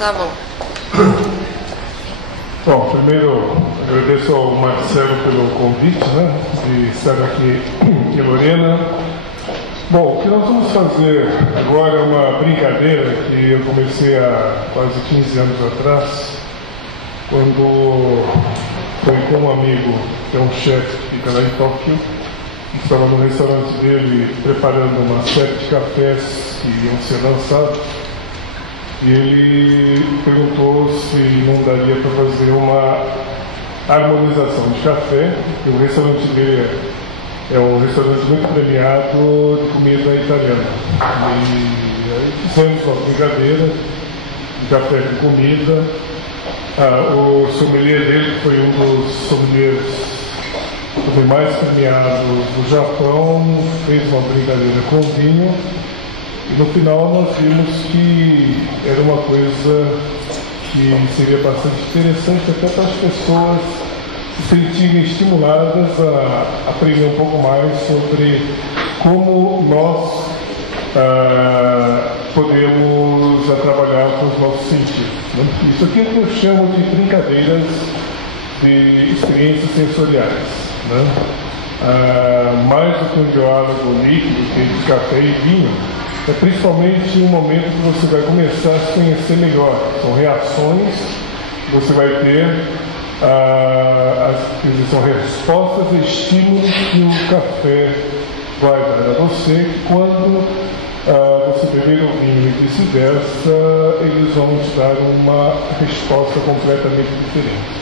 Tá bom. Bom, primeiro agradeço ao Marcelo pelo convite, né, de estar aqui em Lorena. Bom, o que nós vamos fazer agora é uma brincadeira que eu comecei há quase 15 anos atrás, quando fui com um amigo, que é um chefe que fica lá em Tóquio, que estava no restaurante dele preparando uma série de cafés que iam ser lançados. E ele perguntou se não daria para fazer uma harmonização de café, porque o restaurante dele é um restaurante muito premiado de comida italiana. E aí fizemos uma brincadeira de café com comida. O sommelier dele foi um dos sommeliers mais premiados do Japão, fez uma brincadeira com vinho. E no final nós vimos que era uma coisa que seria bastante interessante até para as pessoas se sentirem estimuladas a aprender um pouco mais sobre como nós podemos trabalhar com os nossos sentidos, né? Isso aqui é o que eu chamo de brincadeiras de experiências sensoriais, né? Mais do que um diálogo líquido entre café e vinho, é principalmente um momento que você vai começar a se conhecer melhor. São reações que você vai ter, são respostas e estímulos que o café vai dar a você. Quando você beber o vinho e vice-versa, eles vão te dar uma resposta completamente diferente.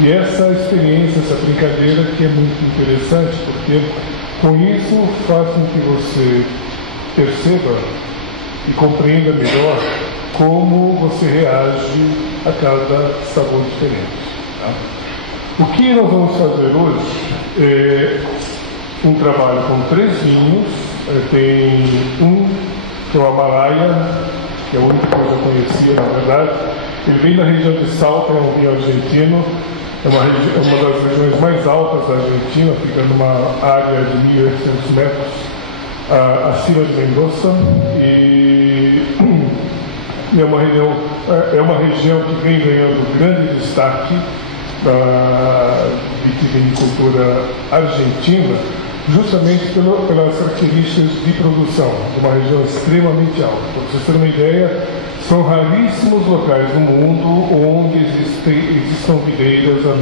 E essa experiência, essa brincadeira que é muito interessante, porque com isso faz com que você perceba e compreenda melhor como você reage a cada sabor diferente. Tá? O que nós vamos fazer hoje é um trabalho com 3 vinhos. Tem um que é o Amalaia, que é o único que eu já conhecia, na verdade. Ele vem da região de Salta, é um vinho argentino. É uma das regiões mais altas da Argentina, fica numa área de 1.800 metros acima de Mendoza, e é uma região que vem ganhando grande destaque da vitivinicultura argentina, justamente pelas características de produção, uma região extremamente alta. Para vocês terem uma ideia, são raríssimos locais no mundo onde existam videiras a 1.800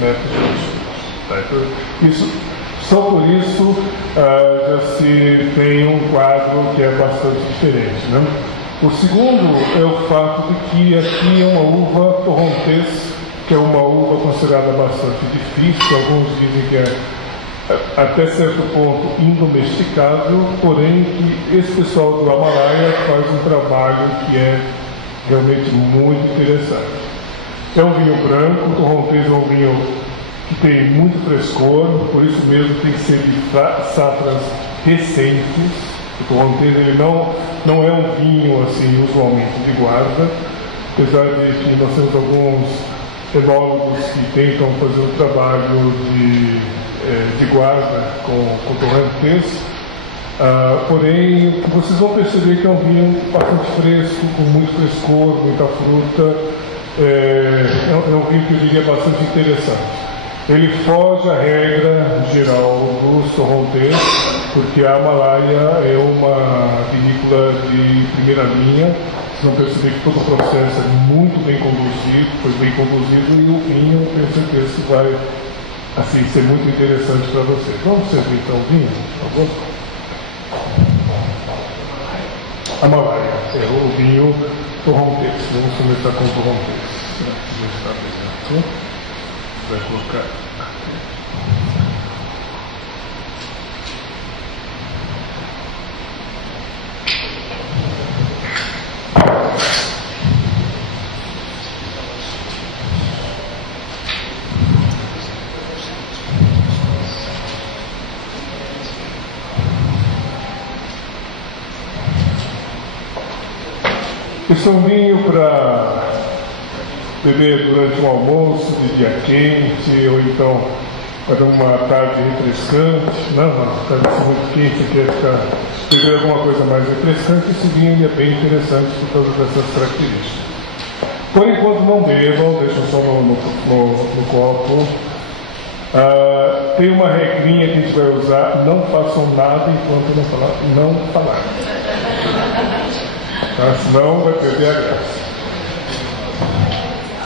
metros de altitude. Tá? Então, só por isso já se tem um quadro que é bastante diferente, né? O segundo é o fato de que aqui é uma uva torrontés, que é uma uva considerada bastante difícil. Alguns dizem que é até certo ponto indomesticável, porém que esse pessoal do Amalaia faz um trabalho que é realmente muito interessante. É um vinho branco, o torrontés é um vinho que tem muito frescor, por isso mesmo tem que ser de safras recentes. O torrontés ele não é um vinho assim usualmente de guarda, apesar de que nós temos alguns enólogos que tentam fazer um trabalho de guarda com torrontés. Porém, vocês vão perceber que é um vinho bastante fresco, com muito frescor, muita fruta. É um vinho que eu diria bastante interessante. Ele foge à regra geral dos torrontés, porque a Amalaia é uma vinícola de primeira linha. Vocês vão perceber que todo o processo é muito bem conduzido, foi bem conduzido, e o vinho, tenho certeza que vai ser muito interessante para vocês. Vamos servir então o vinho, por favor? Amalaia é o vinho torrontés. Vamos começar com o torrontés. Vai colocar esse é um vinho para beber durante um almoço de dia quente, ou então para uma tarde refrescante. Não, uma tarde muito quente, que é ficar beber alguma coisa mais refrescante, esse vinho ele é bem interessante por todas essas características. Por enquanto não bebam, deixam só no copo. Tem uma regrinha que a gente vai usar: não façam nada enquanto não falar. Tá? Senão vai perder a graça.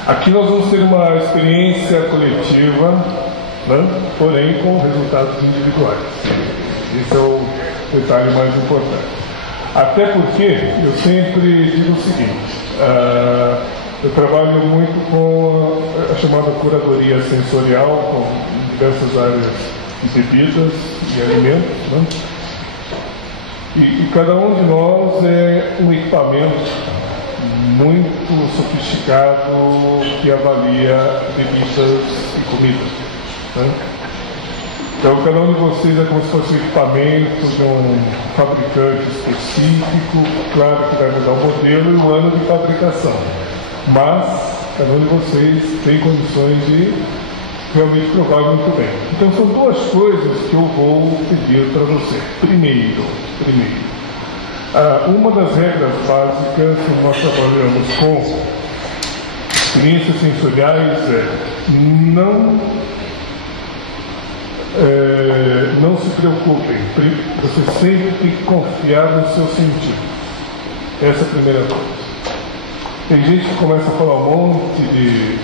Aqui nós vamos ter uma experiência coletiva, né? Porém com resultados individuais. Esse é o detalhe mais importante. Até porque eu sempre digo o seguinte: eu trabalho muito com a chamada curadoria sensorial, com diversas áreas de bebidas e alimentos, né? E cada um de nós é um equipamento muito sofisticado que avalia bebidas e comidas, né? Então cada um de vocês é como se fosse um equipamento de um fabricante específico. Claro que vai mudar o modelo e o ano de fabricação, mas cada um de vocês tem condições de realmente provar muito bem. Então são duas coisas que eu vou pedir para você. Primeiro, uma das regras básicas que nós trabalhamos com experiências sensoriais não se preocupem, você sempre tem que confiar nos seus sentidos. Essa é a primeira coisa. Tem gente que começa a falar um monte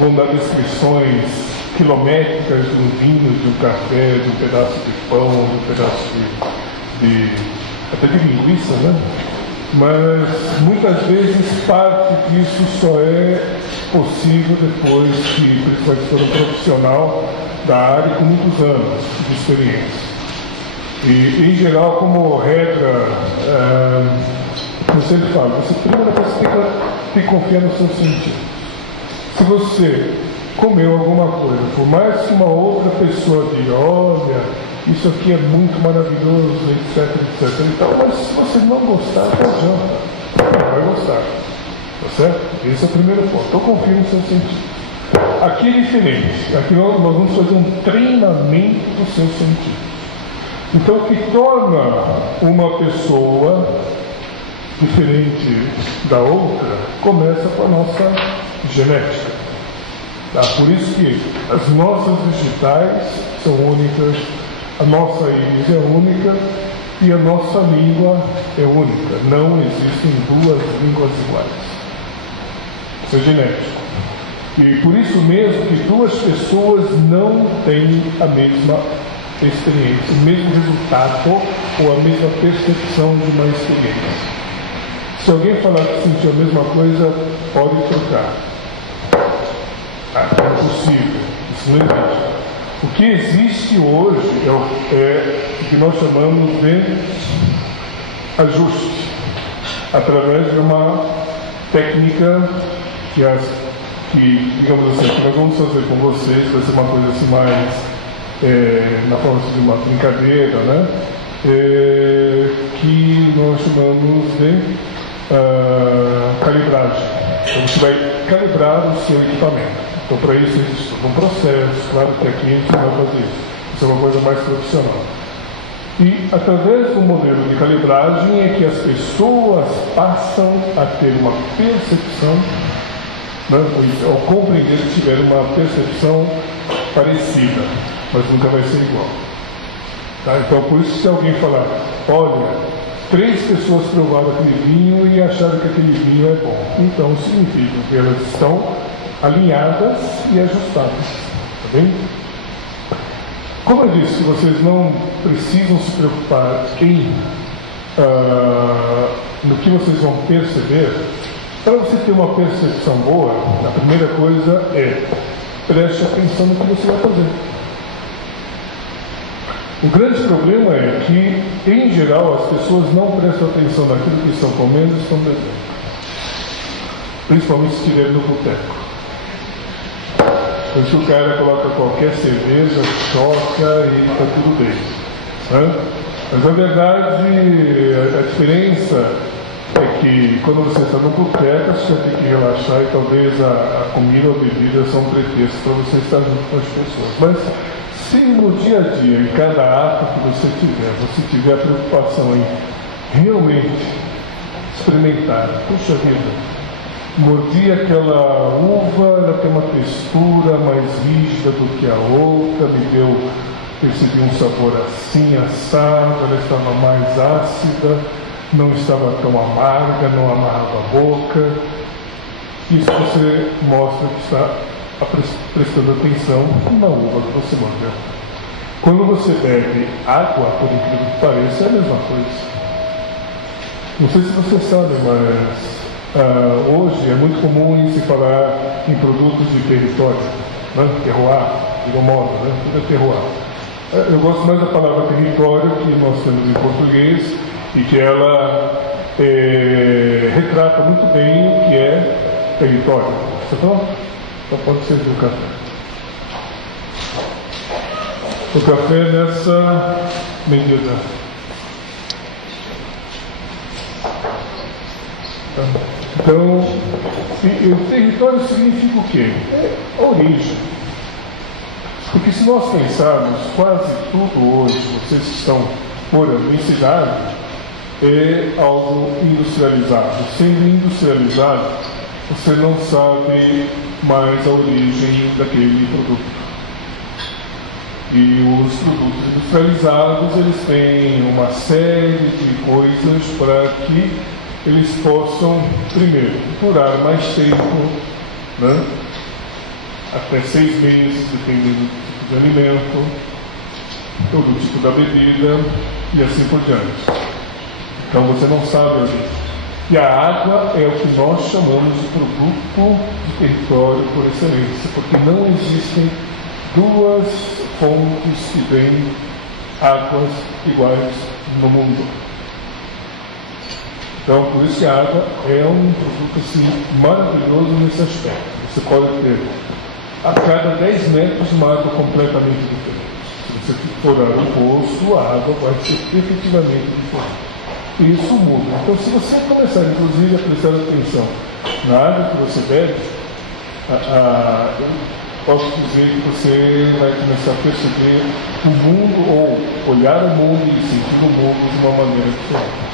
vão dar descrições quilométricas de um vinho, de um café, de um pedaço de pão, de um pedaço até de linguiça, né? Mas muitas vezes parte disso só é possível depois que, principalmente for um profissional da área com muitos anos de experiência. E, em geral, como regra, eu sempre falo, primeiro você tem que confiar no seu sentido. Se você comeu alguma coisa, por mais que uma outra pessoa diga, olha, isso aqui é muito maravilhoso, etc, então, mas se você não gostar, não adianta, não vai gostar, tá certo? Esse é o primeiro ponto. Então confie no seu sentido. Aqui é diferente. Aqui nós vamos fazer um treinamento do seu sentido. Então o que torna uma pessoa diferente da outra começa com a nossa genética. Tá? Por isso que as nossas digitais são únicas, a nossa íris é única e a nossa língua é única. Não existem duas línguas iguais. Isso é genético. E por isso mesmo que duas pessoas não têm a mesma experiência, o mesmo resultado ou a mesma percepção de uma experiência. Se alguém falar que sentiu a mesma coisa, pode trocar. É impossível, isso não existe. O que existe hoje é o que nós chamamos de ajuste, através de uma técnica que digamos assim, que nós vamos fazer com vocês, vai ser uma coisa assim mais na forma de uma brincadeira, né? Que nós chamamos de calibragem. Então você vai calibrar o seu equipamento. Então para isso existe todo um processo, claro que aqui a gente não vai fazer isso. Isso é uma coisa mais profissional. E através do modelo de calibragem é que as pessoas passam a ter uma percepção, né, ao compreender que tiveram uma percepção parecida, mas nunca vai ser igual. Tá? Então por isso se alguém falar, olha, 3 pessoas provaram aquele vinho e acharam que aquele vinho é bom. Então significa que elas estão alinhadas e ajustadas. Tá bem? Como eu disse, vocês não precisam se preocupar no que vocês vão perceber. Para você ter uma percepção boa, a primeira coisa é preste atenção no que você vai fazer. O grande problema é que, em geral, as pessoas não prestam atenção naquilo que estão comendo e estão bebendo. Principalmente se estiverem no boteco. Por isso o cara coloca qualquer cerveja, choca e está tudo bem. Né? Mas na verdade a diferença é que quando você está no boteco, você tem que relaxar e talvez a comida ou a bebida são pretextos para você estar junto com as pessoas. Mas Se no dia a dia, em cada ato que você tiver a preocupação em realmente experimentar, puxa vida, mordi aquela uva, ela tem uma textura mais rígida do que a outra, percebi um sabor assim, assado, ela estava mais ácida, não estava tão amarga, não amarrava a boca. Isso você mostra que está prestando atenção na uva que você mordeu. Quando você bebe água, por incrível que pareça, é a mesma coisa. Não sei se você sabe, mas hoje é muito comum se falar em produtos de território, né? Terroir, virou moda, né? Tudo é terroir. Eu gosto mais da palavra território que nós temos em português e que ela retrata muito bem o que é território. Tá bom? Então pode servir o café. O café nessa medida. Então, o território significa o quê? É a origem. Porque se nós pensarmos, quase tudo hoje, vocês que estão morando em cidade, é algo industrializado. Sendo industrializado, você não sabe mais a origem daquele produto. E os produtos industrializados, eles têm uma série de coisas para que eles possam, primeiro, durar mais tempo, né? Até 6 meses, dependendo do tipo de alimento, todo tipo da bebida e assim por diante. Então você não sabe a origem. E a água é o que nós chamamos de produto de território por excelência, porque não existem duas fontes que têm águas iguais no mundo. Então, por isso que a água é um produto assim, maravilhoso nesse aspecto. Você pode ter a cada 10 metros uma água completamente diferente. Se você for furar um poço, a água vai ser efetivamente diferente. E isso muda. Então, se você começar, inclusive, a prestar atenção na água que você bebe, eu posso dizer que você vai começar a perceber o mundo, ou olhar o mundo e sentir o mundo de uma maneira diferente.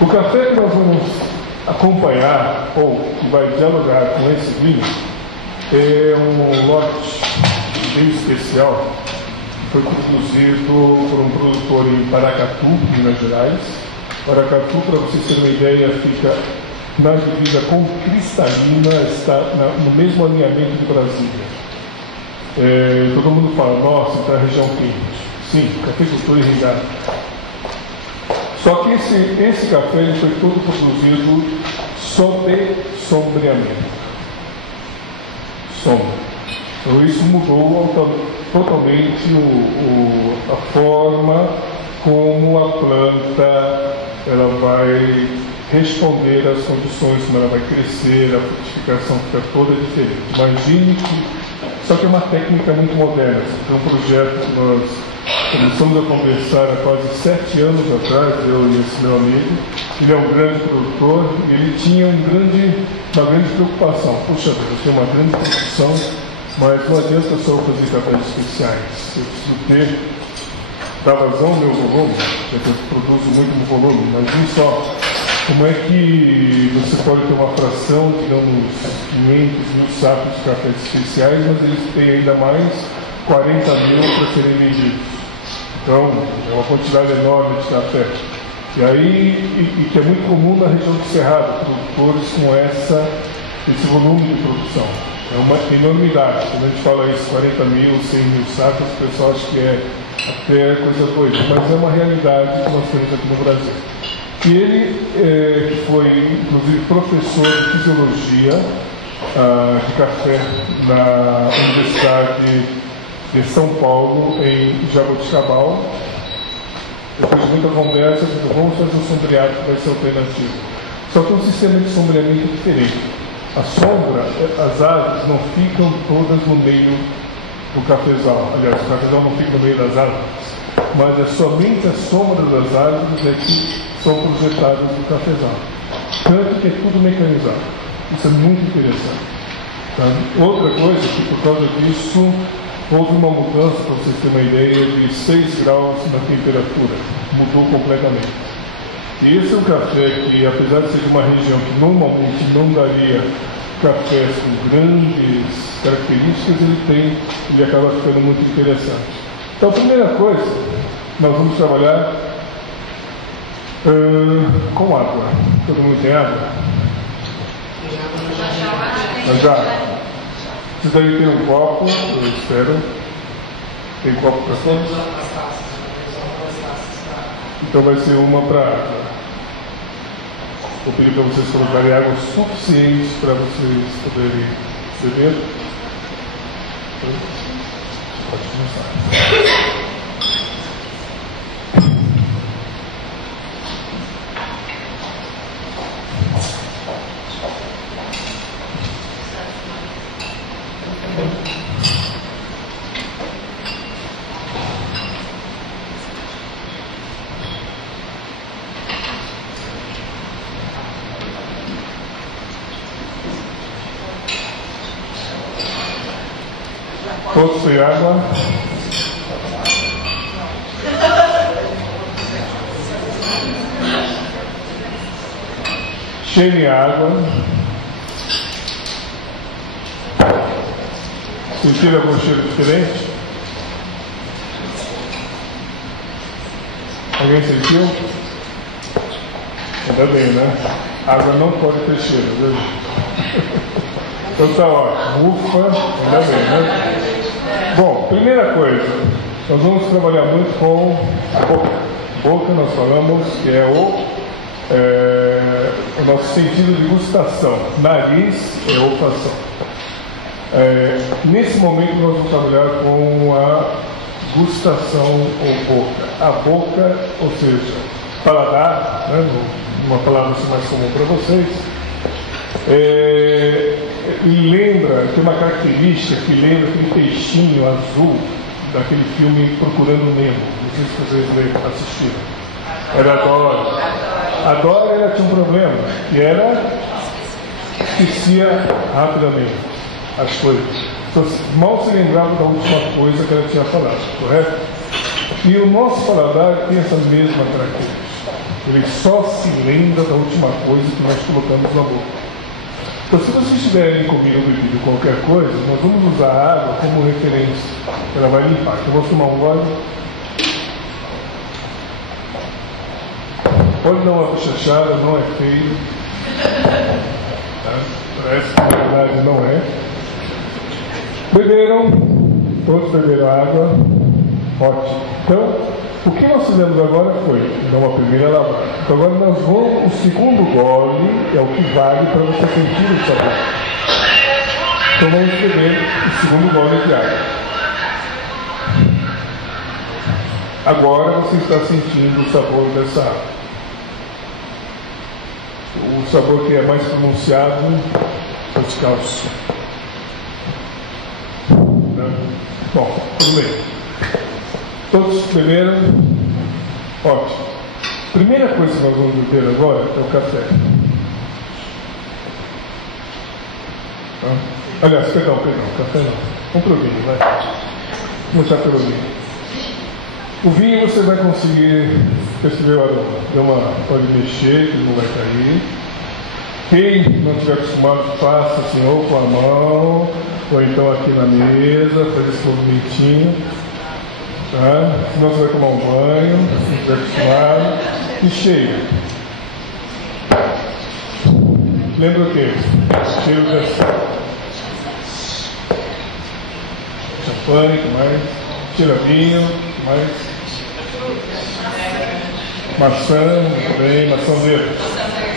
O café que nós vamos acompanhar, ou que vai dialogar com esse vinho, é um lote bem especial. Foi produzido por um produtor em Paracatu, Minas Gerais. Paracatu, para vocês terem uma ideia, fica na divisa com Cristalina, está no mesmo alinhamento de Brasília. Todo mundo fala, nossa, está na região quente. Sim, cafeicultura irrigada. Só que esse café ele foi todo produzido sob sombreamento. Sombra. Então isso mudou totalmente a forma como a planta ela vai responder às condições, como ela vai crescer, a frutificação fica toda diferente. Imagine que, só que é uma técnica muito moderna. É um projeto que nós começamos a conversar há quase 7 anos atrás, eu e esse meu amigo. Ele é um grande produtor e ele tinha uma grande preocupação. Puxa vida, eu tenho uma grande produção, mas não adianta só eu fazer cafés especiais. Eu preciso ter, dar vazão ao meu volume, eu produzo muito volume, mas não só. Como é que você pode ter uma fração, digamos, 500 mil sacos de cafés especiais, mas eles têm ainda mais 40 mil para serem vendidos. Então, é uma quantidade enorme de café. E aí, que é muito comum na região do Cerrado, produtores com esse volume de produção. É uma enormidade. Quando a gente fala isso, 40 mil, 100 mil sacos, o pessoal acha que é até coisa doida, mas é uma realidade que nós temos aqui no Brasil. E ele, que foi, inclusive, professor de fisiologia de café na Universidade de São Paulo, em Jaboticabal. Depois de muita conversa, vamos fazer um sombreado que vai ser alternativo. Só que é um sistema de sombreamento diferente. A sombra, as árvores não ficam todas no meio do cafezal. Aliás, o cafezal não fica no meio das árvores, mas é somente as sombras das árvores que são projetadas no cafezal. Tanto que é tudo mecanizado. Isso é muito interessante. Tá? Outra coisa que, por causa disso, houve uma mudança, para vocês terem uma ideia, de 6 graus na temperatura. Mudou completamente. E esse é um café que, apesar de ser de uma região que normalmente não daria cafés com grandes características, ele acaba ficando muito interessante. Então, a primeira coisa, nós vamos trabalhar com água. Todo mundo tem água? Já. Vocês devem ter um copo, eu espero. Tem copo para todos? Então vai ser uma para água. Vou pedir para vocês colocarem água suficiente para vocês poderem beber. Pode começar. Todos têm água? Cheirem água. Sentiram algum cheiro diferente? Alguém sentiu? Ainda bem, né? Água não pode ter cheiro, viu? Então tá ótimo. Ufa, ainda bem, né? Bom, primeira coisa, nós vamos trabalhar muito com a boca. Boca, nós falamos que é o nosso sentido de gustação. Nariz é olfação. Nesse momento nós vamos trabalhar com a gustação ou boca. A boca, ou seja, paladar, né, uma palavra assim mais comum para vocês, lembra, tem uma característica que lembra aquele peixinho azul daquele filme Procurando Nemo. Não sei se vocês assistiram. Era a Dory. A Dory, ela tinha um problema, que era esquecia rapidamente as coisas. Então, mal se lembrava da última coisa que ela tinha falado, correto? E o nosso paladar tem essa mesma característica. Ele só se lembra da última coisa que nós colocamos na boca. Então, se vocês tiverem comido ou bebido qualquer coisa, nós vamos usar a água como referência. Ela vai limpar. Então, eu vou tomar um gole. Pode dar uma bochechada, não é feio. Tá? Parece que na verdade não é. Beberam? Todos beberam água? Ótimo. Então, o que nós fizemos agora foi dar uma primeira lavada. Então agora nós vamos, o segundo gole é o que vale para você sentir o sabor. Então vamos beber o segundo gole de água. Agora você está sentindo o sabor dessa água. O sabor que é mais pronunciado é o descalço. Bom, tudo bem. Todos beberam? Ótimo. Primeira coisa que nós vamos beber agora é o café. Aliás, perdão, café não. Vamos para o vinho, vai. Vamos começar pelo vinho. O vinho você vai conseguir perceber o aroma. Pode mexer, que ele não vai cair. Quem não estiver acostumado, faça assim, ou com a mão, ou então aqui na mesa, faz esse movimentinho. Tá? Senão você vai tomar um banho, se estiver acostumado. E cheiro. Lembra o quê? Cheiro dessa. Champanhe, que mais? Cheiro a vinho, que mais? Maçã, muito bem, maçã verde.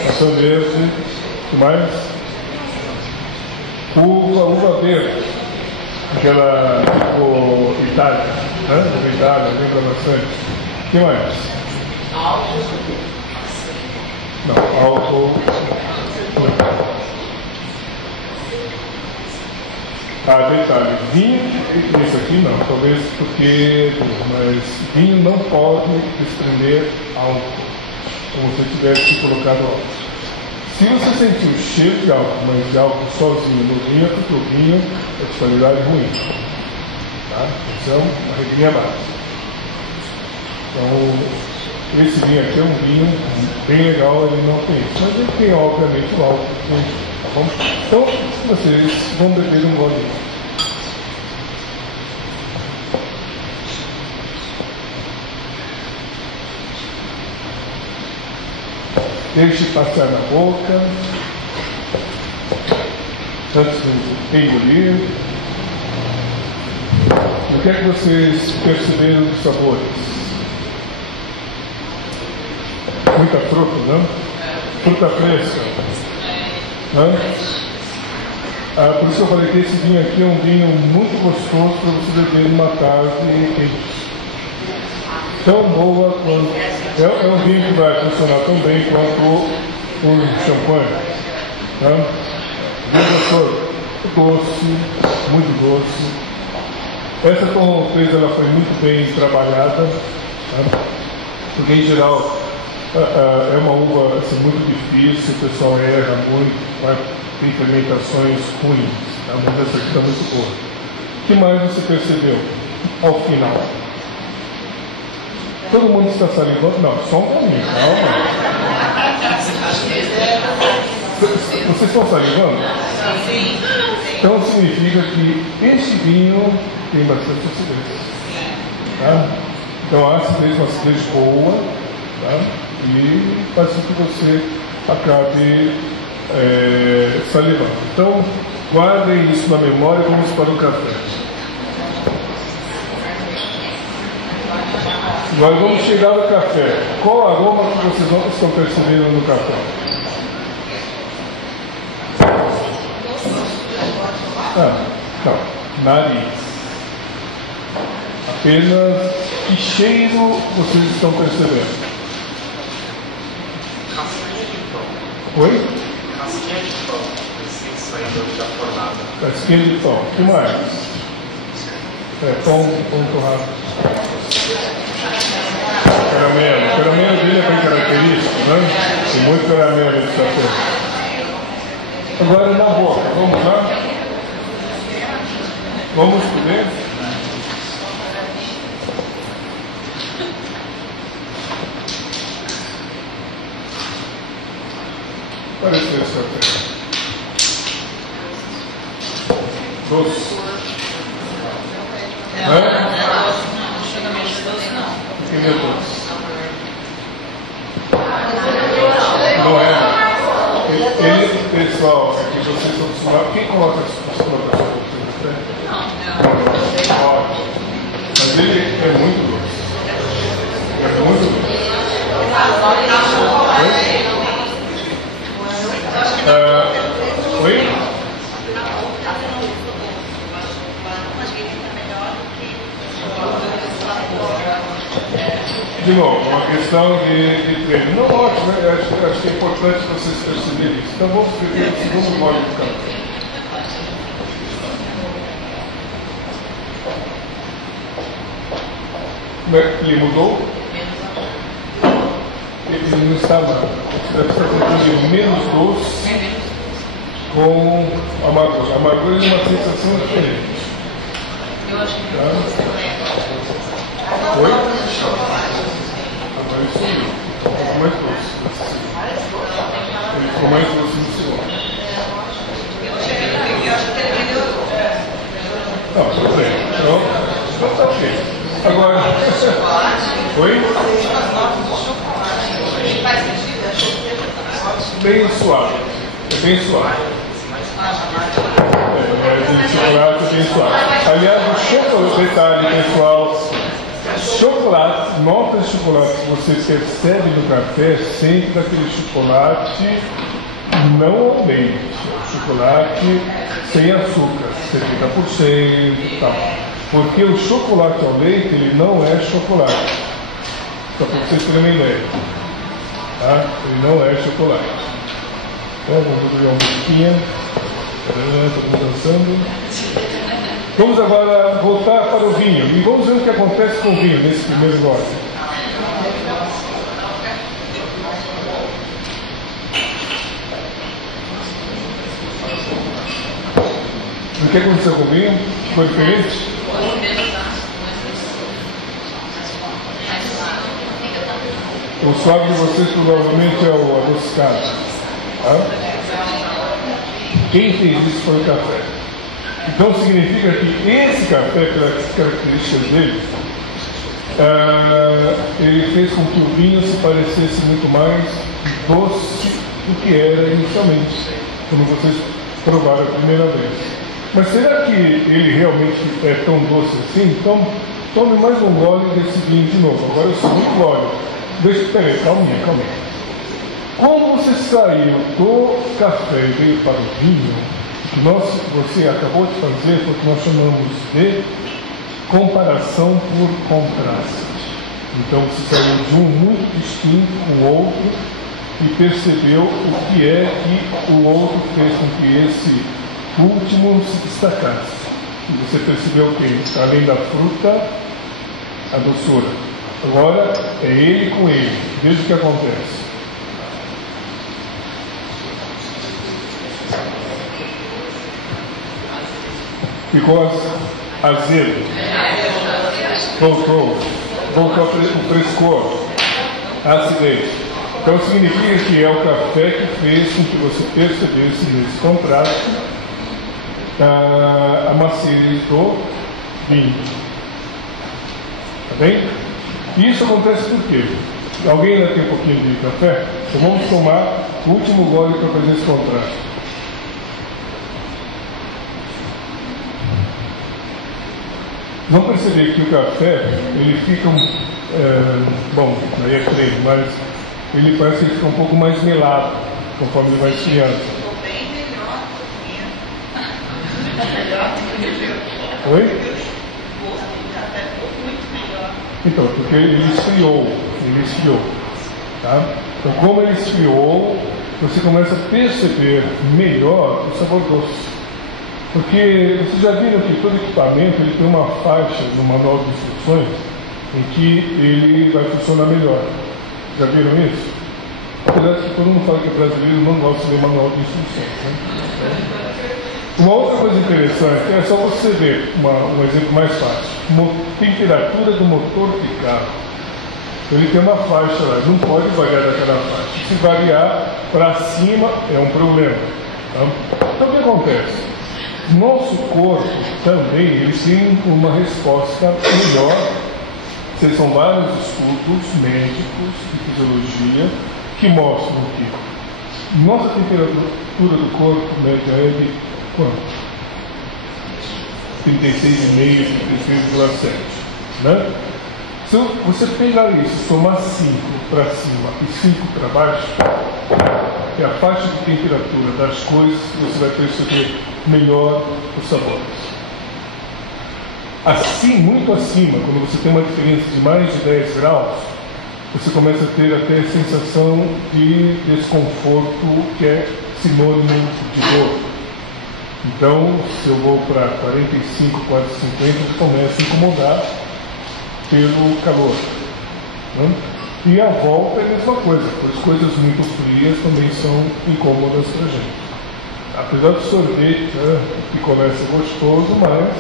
Maçã verde, que mais? Uva verde. Aquela Itália, né? Uva Itália, lembra bastante. O que mais? Não, álcool. Detalhe, vinho, isso aqui não, talvez porque, mas vinho não pode desprender álcool, como se tivesse colocado álcool. Se você sentir o cheiro de álcool, mas de álcool sozinho no vinho, é porque o vinho é de qualidade ruim. Tá? Essa é uma regrinha básica. Então, esse vinho aqui é um vinho bem legal, ele não tem isso. Mas ele tem, obviamente, o álcool. Tá bom? Então, vocês vão beber um golinho. Deixe passar na boca, antes de engolir. O que é que vocês perceberam dos sabores? Muita fruta, não? Fruta fresca. Não? Por isso eu falei que esse vinho aqui é um vinho muito gostoso para você beber numa tarde quente. Tão boa quanto. É um vinho que vai funcionar tão bem quanto o champanhe. Tá? Doce, muito doce. Essa Tom 3 ela foi muito bem trabalhada, tá? Porque em geral é uma uva assim, muito difícil, o pessoal erra muito, tá? Tem fermentações ruins, tá? Mas essa aqui está muito boa. O que mais você percebeu ao final? Todo mundo está salivando? Não, só um pouquinho, calma. Vocês estão salivando? Sim. Então significa que este vinho tem bastante acidez. Tá? Então a acidez é uma acidez boa, tá? E faz com que você acabe salivando. Então guardem isso na memória e vamos para o café. Agora vamos chegar no café. Qual aroma que vocês estão percebendo no café? Não. Nariz. Apenas que cheiro vocês estão percebendo? Casquinha de pão. Oi? Casquinha de pão. Saindo da fornada. Casquinha de pão. O que mais? Pão torrado. Caramelo. O caramelo dele é bem característico, né? Tem muito caramelo nesse café. Agora na boca. Vamos lá? Vamos comer? Parece esse café. Doce. Não chega a mexer doce, não. Ele é doce. Não é? Ele, pessoal, aqui vocês estão acostumados. Quem coloca as colocações no café? Não. Ótimo. Mas ele é muito doce. É muito doce. Oi? De novo, uma questão de treino. Não, ótimo, acho que é importante vocês perceberem isso. Então vamos beber o segundo gole do café. Ele mudou? Ele não está nada. Deve estar confundindo menos doce com amargura. A amargura é uma sensação diferente. Eu acho que Oi? Agora ele sumiu. Ficou mais doce. Ele ficou mais doce no segundo. eu acho que ele melhorou. Não, tudo bem. Então tá ok. Agora. Oi? Bem suave. É bem suave. De chocolate é bem suave. Aliás, o chocolate, detalhe pessoal, chocolate, notas de chocolate que você percebe no café, sempre daquele chocolate não ao leite. Chocolate sem açúcar, 70% e tal. Porque o chocolate ao leite, ele não é chocolate. Só para vocês terem uma ideia. Tá? Ele não é chocolate. Então, vamos ver uma musiquinha. Todo mundo dançando. Vamos agora voltar para o vinho. E vamos ver o que acontece com o vinho nesse primeiro gole. O que aconteceu com o vinho? Foi diferente? O suave de vocês provavelmente é o adocicado. Tá? Quem fez isso foi o café. Então significa que esse café, pelas características dele, ele fez com que o vinho se parecesse muito mais doce do que era inicialmente, quando vocês provaram a primeira vez. Mas será que ele realmente é tão doce assim? Então tome mais um gole desse vinho de novo. Agora o segundo gole. Peraí, calminha. Como você saiu do café e veio para o vinho, você acabou de fazer o que nós chamamos de comparação por contraste. Então você saiu de um muito distinto com o outro e percebeu o que é que o outro fez com que esse último se destacasse. E você percebeu que, além da fruta, a doçura. Agora é ele com ele. Veja o que acontece. Ficou azedo. Voltou o frescor, a acidez. Então significa que é o café que fez com que você percebesse nesse contraste a maciez do vinho. Tá bem? E isso acontece por quê? Alguém ainda tem um pouquinho de café? Então vamos tomar o último gole para fazer esse contraste. Vão perceber que o café, ele fica, bom, aí é treino, mas ele parece que ele fica um pouco mais melado, conforme ele vai esfriando. Ficou bem melhor do que o Oi? O gosto do café ficou muito melhor. Então, porque ele esfriou, tá? Então, como ele esfriou, você começa a perceber melhor o sabor doce. Porque vocês já viram que todo equipamento ele tem uma faixa no manual de instruções em que ele vai funcionar melhor. Já viram isso? Apesar de que todo mundo fala que brasileiro não gosta de ler manual de instruções, né? Uma outra coisa interessante é só você ver um exemplo mais fácil. Temperatura do motor de carro. Ele tem uma faixa lá, não pode variar daquela faixa. Se variar para cima é um problema. Tá? Então o que acontece? Nosso corpo também ele tem uma resposta melhor. São vários estudos médicos de fisiologia que mostram que nossa temperatura do corpo média é de quanto? 36,5, 36,7, né? Se você pegar isso, somar 5 para cima e 5 para baixo, que é a faixa de temperatura das coisas, você vai perceber melhor os sabores. Assim, muito acima, quando você tem uma diferença de mais de 10 graus, você começa a ter até a sensação de desconforto, que é sinônimo de dor. Então, se eu vou para 45, quase 50, eu começo a incomodar pelo calor. Né? E a volta é a mesma coisa, pois coisas muito frias também são incômodas para a gente. Apesar do sorvete, né, que começa gostoso, mas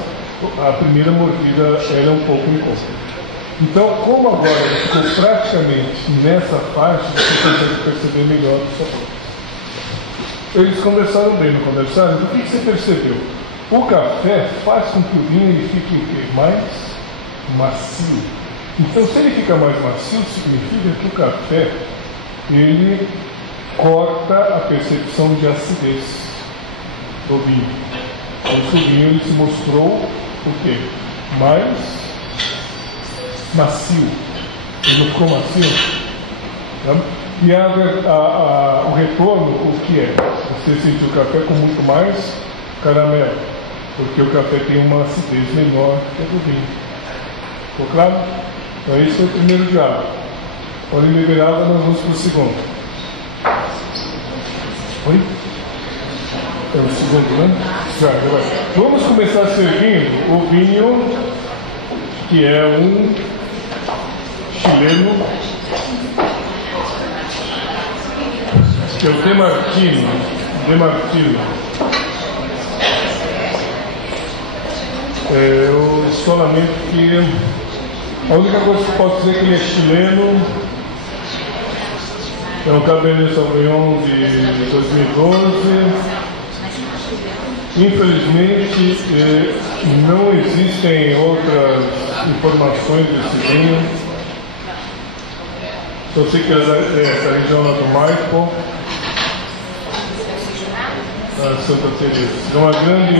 a primeira mordida ela é um pouco incômoda. Então, como agora ficou praticamente nessa faixa, você consegue perceber melhor o sabor. Eles conversaram bem, não conversaram? O que você percebeu? O café faz com que o vinho ele fique mais macio. Então, se ele fica mais macio, significa que o café ele corta a percepção de acidez do vinho. Por isso o vinho ele se mostrou o quê? Mais macio. Ele não ficou macio? Tá? E o retorno, o que é? Você sentiu o café com muito mais caramelo, porque o café tem uma acidez menor que a do vinho. Ficou claro? Então esse foi o primeiro diálogo. Quando ele beber água, nós vamos para o segundo. Oi? É o segundo, né? Já vai. Vamos começar servindo o vinho, que é um chileno, que é o Demartino. Eu solamente que a única coisa que eu posso dizer é que ele é chileno É um Cabernet Sauvignon de 2012. Infelizmente, não existem outras informações desse vinho. Só sei que essa região lá do Maipo, a Santa Teresa. É uma grande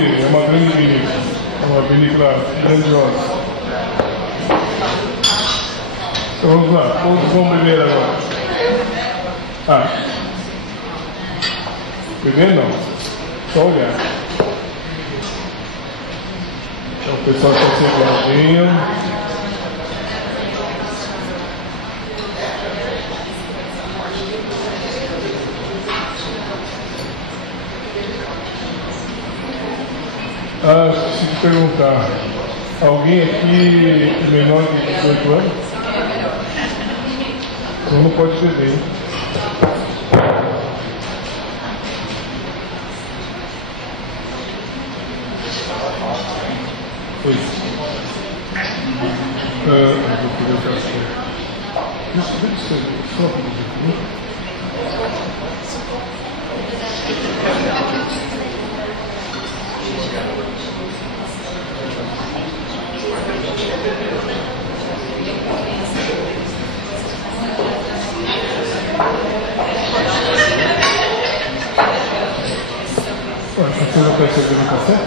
vinícola. É uma vinícola grandiosa. Então vamos lá, vamos beber agora. Beber não, só olhar. Então o pessoal está sentadinho. Esqueci de perguntar. Alguém aqui menor de 18 anos? Então não pode beber, hein? Oi. Eu vou pedir o café. Deixa eu só pedir. Você não quer servir no café?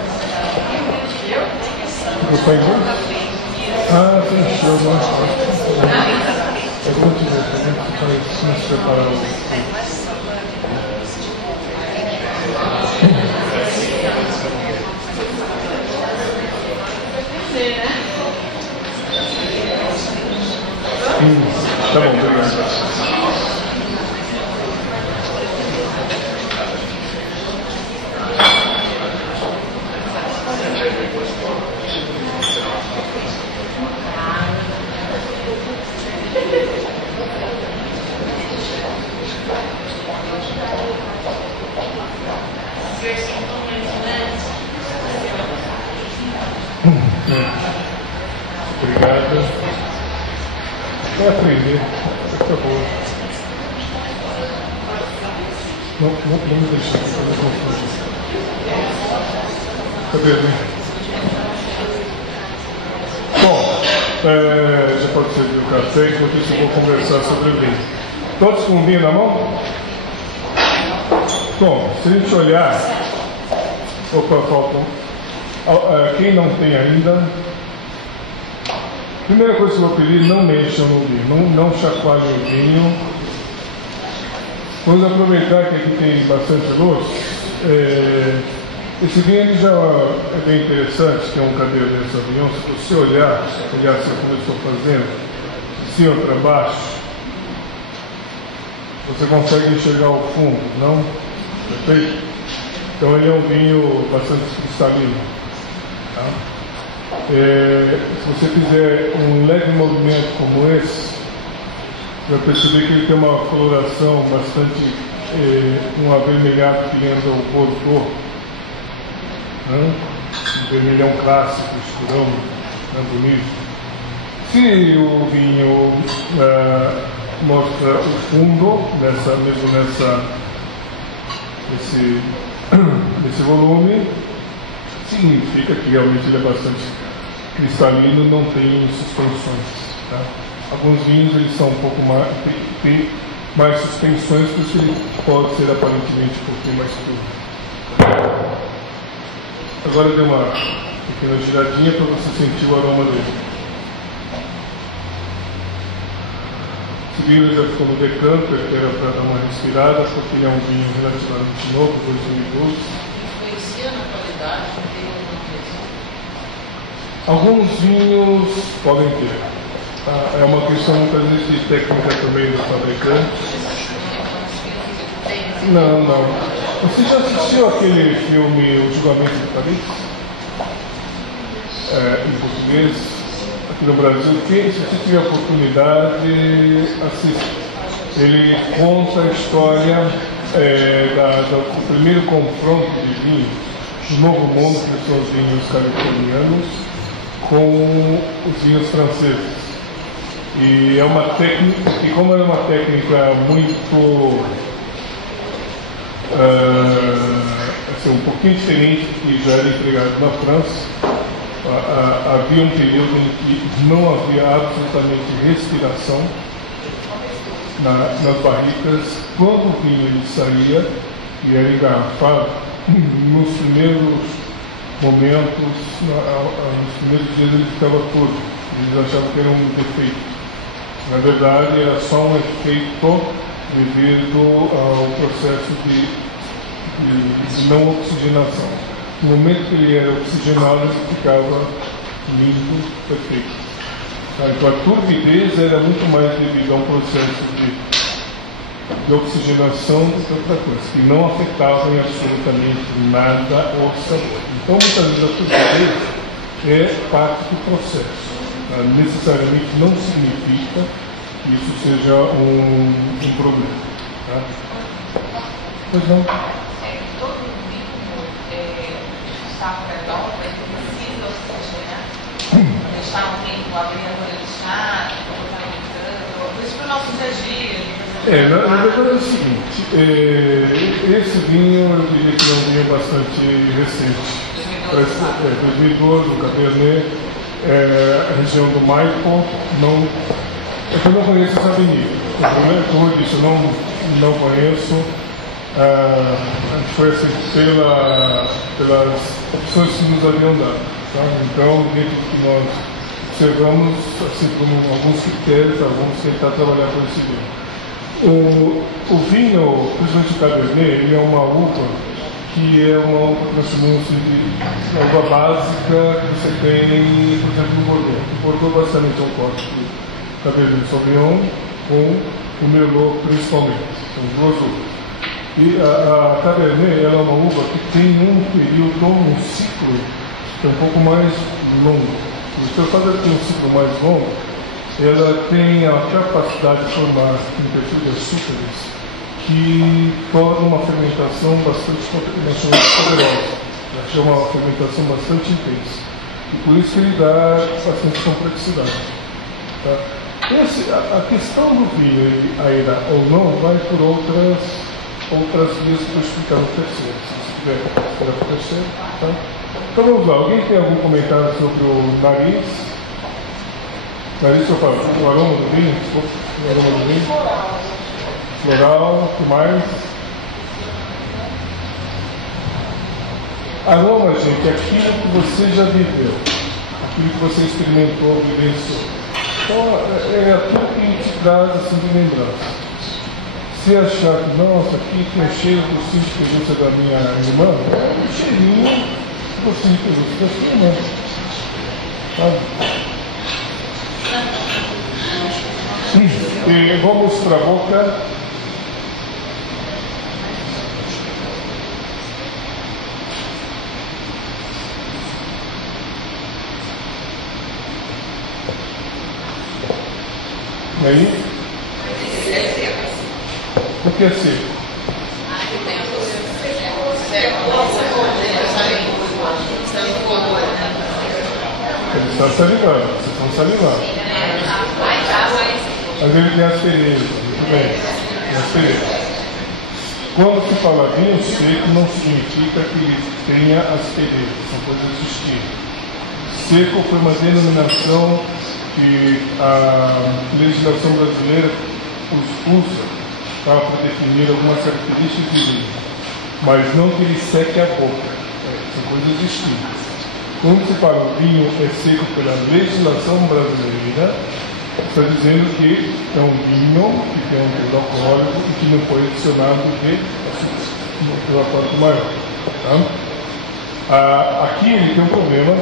Você vai embora? Tem show, eu vou te ver, a gente vai se preparar Tá bom, obrigado. Obrigado. Vai aprender, por favor. Não me deixe fazer confusão. Cadê ele? Bom, já pode servir o café, enquanto isso eu vou conversar sobre o vinho. Todos com o vinho na mão? Bom, se a gente olhar. Opa, faltam. Quem não tem ainda. Primeira coisa que eu vou pedir, não mexam no vinho, não chacoalhem o vinho. Vamos aproveitar que aqui tem bastante luz. Esse vinho aqui já é bem interessante, que é um Cabernet Sauvignon. Se você olhar como eu estou fazendo, de cima para baixo, você consegue enxergar o fundo, não? Perfeito? Então ele é um vinho bastante cristalino. Tá? Se você fizer um leve movimento como esse, vai perceber que ele tem uma coloração bastante, um avermelhado que lembra o Bordeaux, né? Um vermelhão clássico, escurão, né? Bonito. Se o vinho mostra o fundo, nesse volume, significa que realmente ele é bastante cristalino, não tem suspensões. Tá? Alguns vinhos eles são um pouco mais, tem mais suspensões, por isso ele pode ser aparentemente um pouquinho mais puro. Agora dê uma pequena giradinha para você sentir o aroma dele. Esse vinho já ficou no decanter, que era para dar uma respirada, porque ele é um vinho relativamente novo, 2012. Conhecia na qualidade, tem alguns vinhos podem ter. É uma questão muitas vezes de técnica também do fabricante. Não. Você já assistiu aquele filme O Julgamento de Paris? Em português, aqui no Brasil. Se você tiver a oportunidade, assista. Ele conta a história do primeiro confronto de vinho do Novo Mundo, que são os vinhos californianos, com os vinhos franceses. E é uma técnica, e como é uma técnica muito assim, um pouquinho diferente do que já era empregado na França, havia um período em que não havia absolutamente respiração nas barricas. Quando o vinho ele saía e era engarrafado, nos primeiros momentos, nos primeiros dias ele ficava todo. Eles achavam que era um defeito. Na verdade, era só um efeito devido ao processo de não oxigenação. No momento que ele era oxigenado, ele ficava limpo, perfeito. Então a turbidez era muito mais devido a um processo de oxigenação do que outra coisa, que não afetava em absolutamente nada o sabor. Então, muitas vezes a turbidez é parte do processo. Necessariamente não significa que isso seja um problema. Tá? Pois não? Todo vinho safra nova precisa oxigenar, deixar um tempo abrir a rolha de chá, colocar no isso para o nosso dia a dia. Na verdade é o seguinte, esse vinho eu diria que é um vinho bastante recente. 2012, o Cabernet, a região do Maipo, eu não conheço essa avenida. Como eu disse, eu não conheço. Foi assim, pelas opções que nos haviam dado. Tá? Então, dentro do que nós observamos, assim como alguns critérios, vamos tentar trabalhar com esse vinho. O vinho, principalmente o Cabernet, ele é uma uva que é uma uva que nós chamamos de uva básica que você tem, por exemplo, no Bordeaux. O Bordeaux basicamente é um corte de Cabernet Sauvignon com o Merlot principalmente. São duas uvas. E a Cabernet ela é uma uva que tem um período, um ciclo que é um pouco mais longo. Se eu fazer um ciclo mais longo, ela tem a capacidade de formar um perfil de açúcares que torna uma fermentação bastante poderosa. Ela chama uma fermentação bastante intensa. E por isso que ele dá bastante complexidade. Tá? A questão do vinho, ele ainda ou não, vai por outras vias que eu vou explicar no terceiro. Se você tiver para o terceiro, tá? Então vamos lá. Alguém tem algum comentário sobre o nariz? Nariz, eu falo, o aroma do vinho? O aroma do vinho? Floral, o que mais? Aroma, gente, é aquilo que você já viveu, aquilo que você experimentou, vivenciou. Então, é aquilo que te traz assim de lembrança. Se achar que, nossa, aqui tem o cheiro do cinto de pelúcia da minha irmã, é o cheirinho do cinto de pelúcia da sua irmã. Tá? E vamos para a boca. E aí? Por que seco? Eles estão salivando, vocês estão salivando. Mas ele tem aspereza, muito bem. Tem aspereza. Quando se fala vinho seco, não significa que ele tenha aspereza, são coisas distintas. Seco foi uma denominação que a legislação brasileira usa para definir algumas características de vinho, mas não que ele seque a boca, são coisas distintas. Quando se fala vinho é seco pela legislação brasileira, está dizendo que é um vinho que tem um teor alcoólico e que não foi adicionado de açúcar maior. Tá? Aqui ele tem um problema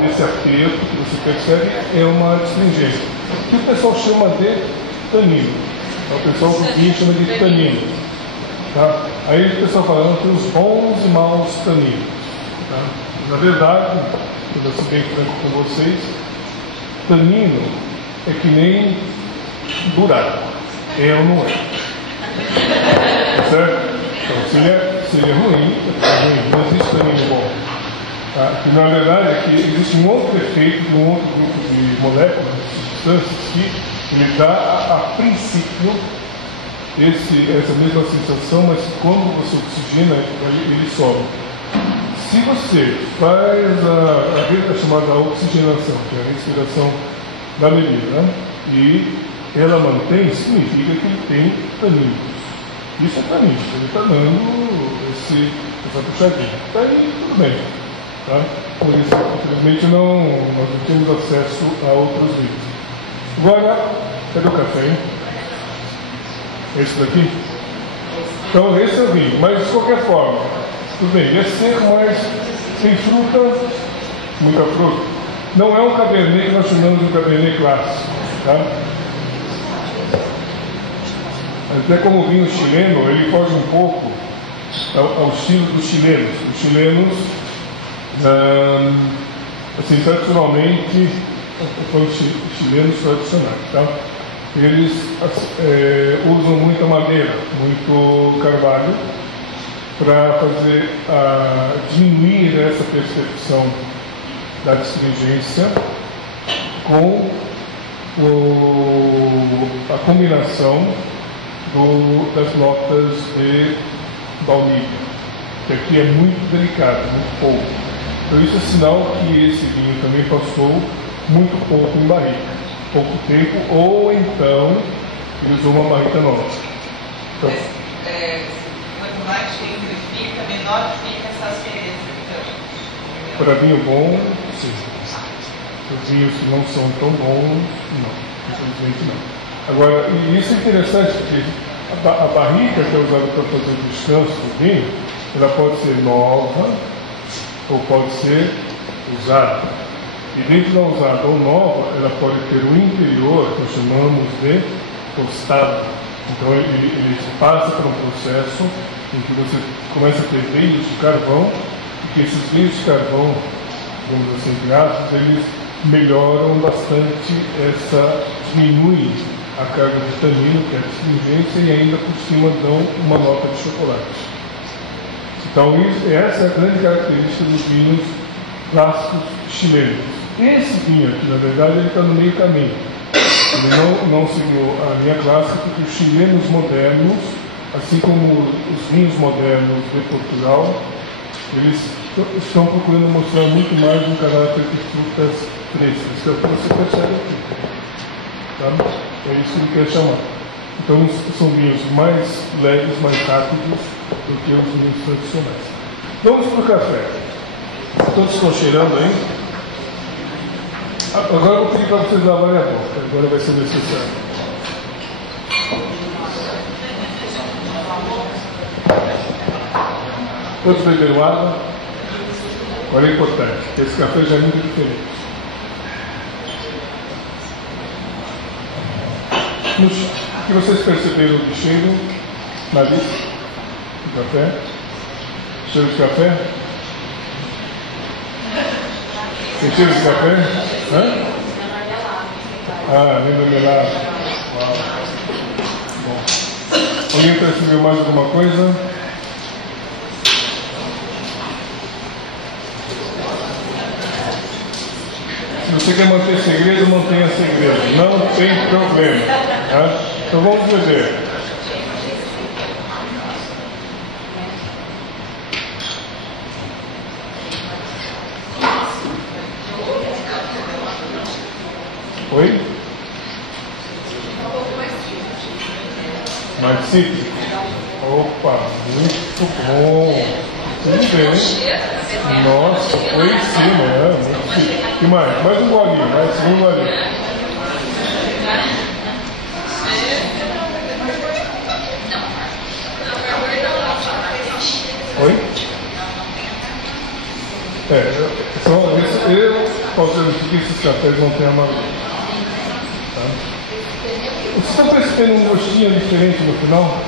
desse aperto que você percebe é uma astringência, que o pessoal chama de tanino. O pessoal do vinho chama de tanino. Tá? Aí o pessoal fala que tem os bons e maus taninos. Tá? Na verdade, eu vou ser bem franco com vocês, tanino é que nem buraco. É ou não é? Tá certo? Então, se ele é ruim, não existe tanino bom. Tá? Que na verdade é que existe um outro efeito de um outro grupo de moléculas, de substâncias, que ele dá a princípio essa mesma sensação, mas quando você oxigena, ele sobe. Se você faz a chamada oxigenação, que é a respiração da melina, e ela mantém, significa que ele tem taninos. Isso é taninos, ele está dando essa puxadinha. Está aí, tudo bem. Tá? Por isso, infelizmente, nós não temos acesso a outros livros. Agora, cadê o café, hein? Esse daqui? Então, esse é o vinho, mas de qualquer forma, tudo bem, é seco, mas tem fruta, muita fruta. Não é um cabernet que nós chamamos de cabernet clássico, tá? Até como o vinho chileno, ele foge um pouco ao estilo dos chilenos. Os chilenos, assim, tradicionalmente, os chilenos tradicionais, tá? Eles usam muita madeira, muito carvalho, para fazer diminuir essa percepção da astringência com a combinação das notas de baunilha, que aqui é muito delicado, muito pouco. Então isso é sinal que esse vinho também passou muito pouco em barrica, pouco tempo, ou então ele usou uma barrica nova. Então, quanto mais tempo fica, menor fica essa aspereza. Então. Para vinho bom, sim. Os vinhos que não são tão bons, não. Infelizmente não. Agora, e isso é interessante, porque a barrica que é usada para fazer o descanso do vinho, ela pode ser nova ou pode ser usada. E dentro da usada ou nova, ela pode ter o interior, que nós chamamos de tostado. Então ele passa por um processo em que você começa a ter veios de carvão, e que esses veios de carvão, vamos assim, entre aspas, eles melhoram bastante diminuem a carga de tanino, que é a astringência, e ainda por cima dão uma nota de chocolate. Então essa é a grande característica dos vinhos clássicos chilenos. Esse vinho aqui, na verdade, ele está no meio caminho. Ele não seguiu a linha clássica, porque os chilenos modernos, assim como os vinhos modernos de Portugal, eles estão procurando mostrar muito mais um caráter de frutas frescas, que é o que você percebe aqui. Tá? É isso que ele quer chamar. Então, são vinhos mais leves, mais rápidos do que os vinhos tradicionais. Vamos para o café. Todos estão cheirando aí? Agora eu vou pedir para vocês lavarem a boca. Agora vai ser necessário. Todos beberam água? Agora é importante, porque esse café já é muito diferente. O que vocês perceberam de cheiro na lista do café? Cheiro de café? Tem cheiro de café? Hã? Ah, lembra melado. Uau. Bom. Alguém percebeu mais alguma coisa? Se você quer manter segredo, mantenha segredo. Não tem problema. Tá? Então vamos beber. Oi? Mais cítrico? Opa, muito bom. Tudo bem. Nossa, foi em cima, muito cítrico. O que mais? Mais um golinho, mais um golinho. Oi? Eu posso dizer que esses cafés não têm amargura. Tá? Vocês estão percebendo um gostinho diferente no final?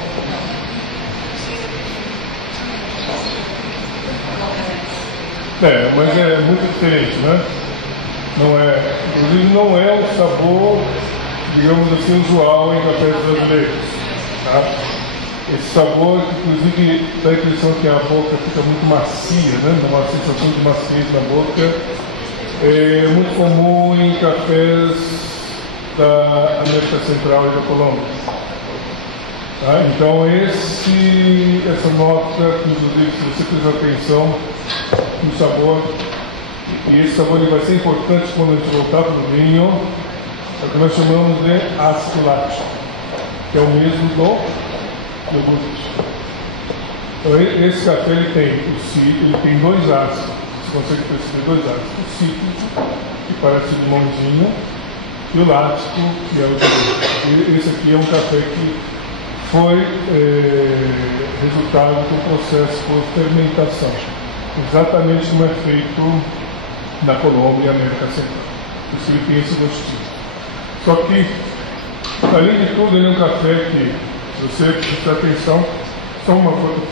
Mas é muito diferente, né? Inclusive não é um sabor, digamos assim, usual em cafés brasileiros. Tá? Esse sabor, inclusive, dá a impressão que a boca fica muito macia, né? Uma sensação de maciez na boca. É muito comum em cafés da América Central e da Colômbia. Tá? Então, essa nota, inclusive, se você prestar atenção no sabor, e esse sabor ele vai ser importante quando a gente voltar para o vinho, é o que nós chamamos de ácido lático, que é o mesmo do iogurte. Então, esse café ele tem dois ácidos, você consegue perceber dois ácidos: o cítrico, que parece limãozinho, e o lático, que é o iogurte. Esse aqui é um café que foi resultado do processo por fermentação, exatamente como é feito na Colômbia e América Central. Por isso ele tem esse gostinho. Só que, além de tudo, ele é um café que, se você prestar atenção, só uma foto.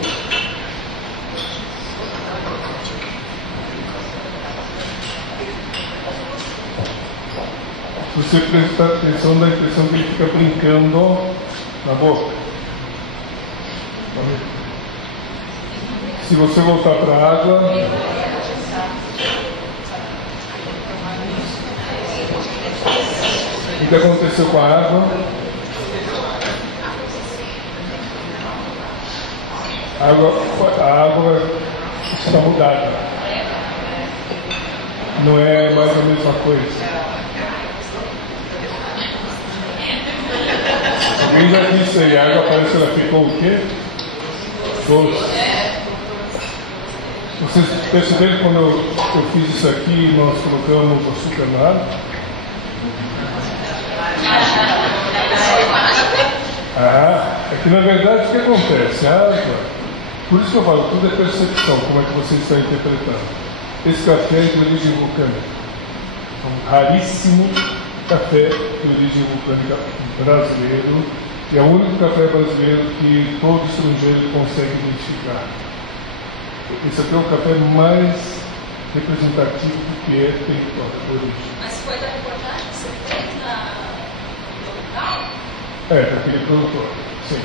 Se você prestar atenção, dá a impressão que ele fica brincando na boca. Se você voltar para a água, o que aconteceu com a água? A água está mudada. Não é mais a mesma coisa. Alguém já disse aí, a água parece que ela ficou o quê? Doce. Vocês perceberam quando eu fiz isso aqui, nós colocamos açúcar na água? É que na verdade o que acontece? A água, por isso que eu falo, tudo é percepção, como é que você está interpretando. Esse café é de origem vulcânica. É um raríssimo café de origem vulcânica brasileiro, e é o único café brasileiro que todo estrangeiro consegue identificar. Esse aqui é o café mais representativo do que é território de origem. Mas foi da reportagem que você fez no local? Daquele produtor, sim.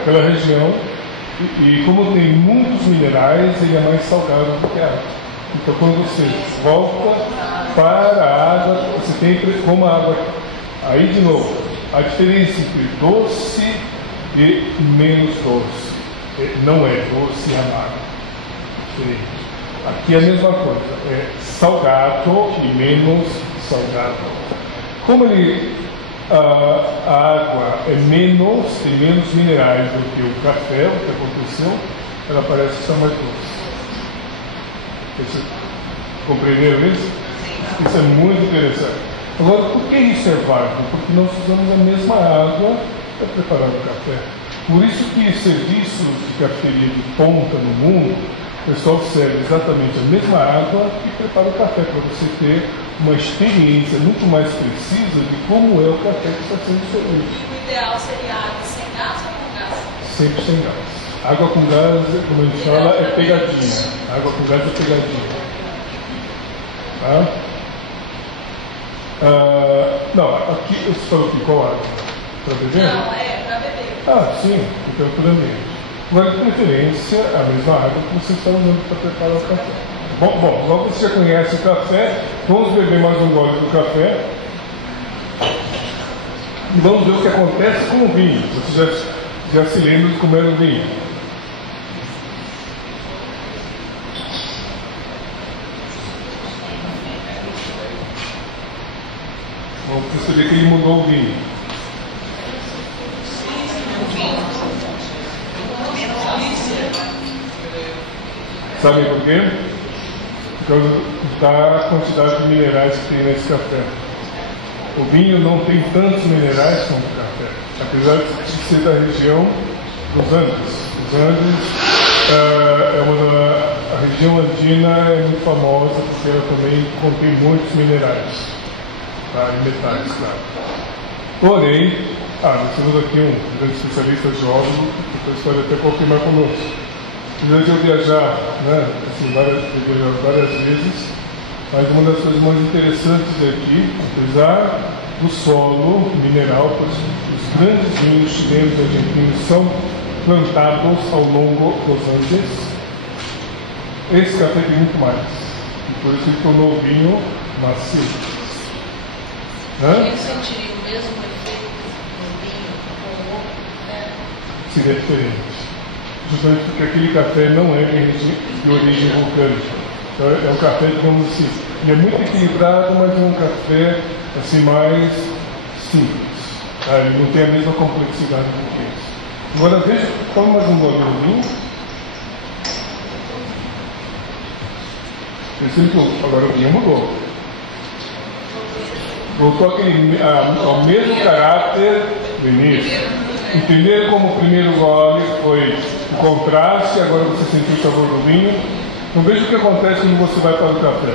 Aquela região, e como tem muitos minerais, ele é mais salgado do que a água. Então, quando você volta para a água, você tem como a água. Aí, de novo, a diferença entre doce e menos doce. Não é doce e amargo. Aqui é a mesma coisa. É salgado e menos salgado. Como a água tem menos minerais do que o café, o que aconteceu, ela parece estar mais doce. Você compreenderam isso? Isso é muito interessante. Agora, por que isso é válido? Porque nós usamos a mesma água para preparar o café. Por isso que serviços de cafeteria de ponta no mundo, o pessoal serve exatamente a mesma água e prepara o café, para você ter uma experiência muito mais precisa de como é o café que está sendo servido. O ideal seria água sem gás ou com gás? Sempre sem gás. Água com gás, como a gente fala, é pegadinha. Água com gás é pegadinha. Tá? Não, aqui você falou que qual água? Para beber? Não, para beber. Sim, temperatura ambiente. Agora, de preferência, a mesma água que você está usando para preparar o café. Bom, logo você já conhece o café, vamos beber mais um gole do café e vamos ver o que acontece com o vinho. Você já se lembra de como era o vinho. Vamos perceber que ele mudou o vinho. Sabe por quê? Por causa da quantidade de minerais que tem nesse café. O vinho não tem tantos minerais como o café, apesar de ser da região dos Andes. Os Andes, a região andina é muito famosa porque ela também contém muitos minerais, tá? E metais, claro. Porém, nós temos aqui um grande especialista geólogo que pode até confirmar conosco. Durante eu viajar, várias vezes, mas uma das coisas mais interessantes aqui, apesar do solo mineral, os grandes vinhos chilenos e argentinos são plantados ao longo dos Andes. Esse café tem muito mais. E por isso ele tornou o vinho macio. Ele sentiria o mesmo efeito no vinho com o outro café? Seria diferente. Justamente porque aquele café não é de origem vulcânica. Então é um café, digamos assim, ele é muito equilibrado, mas é um café assim, mais simples. Tá? Ele não tem a mesma complexidade do que esse. Agora deixa, toma mais um golinho de vinho. Percebe que agora o vinho mudou. Voltou ao mesmo caráter do início. Entender como o primeiro gole foi o contraste, agora você sentiu o sabor do vinho. Então veja o que acontece quando você vai para o café.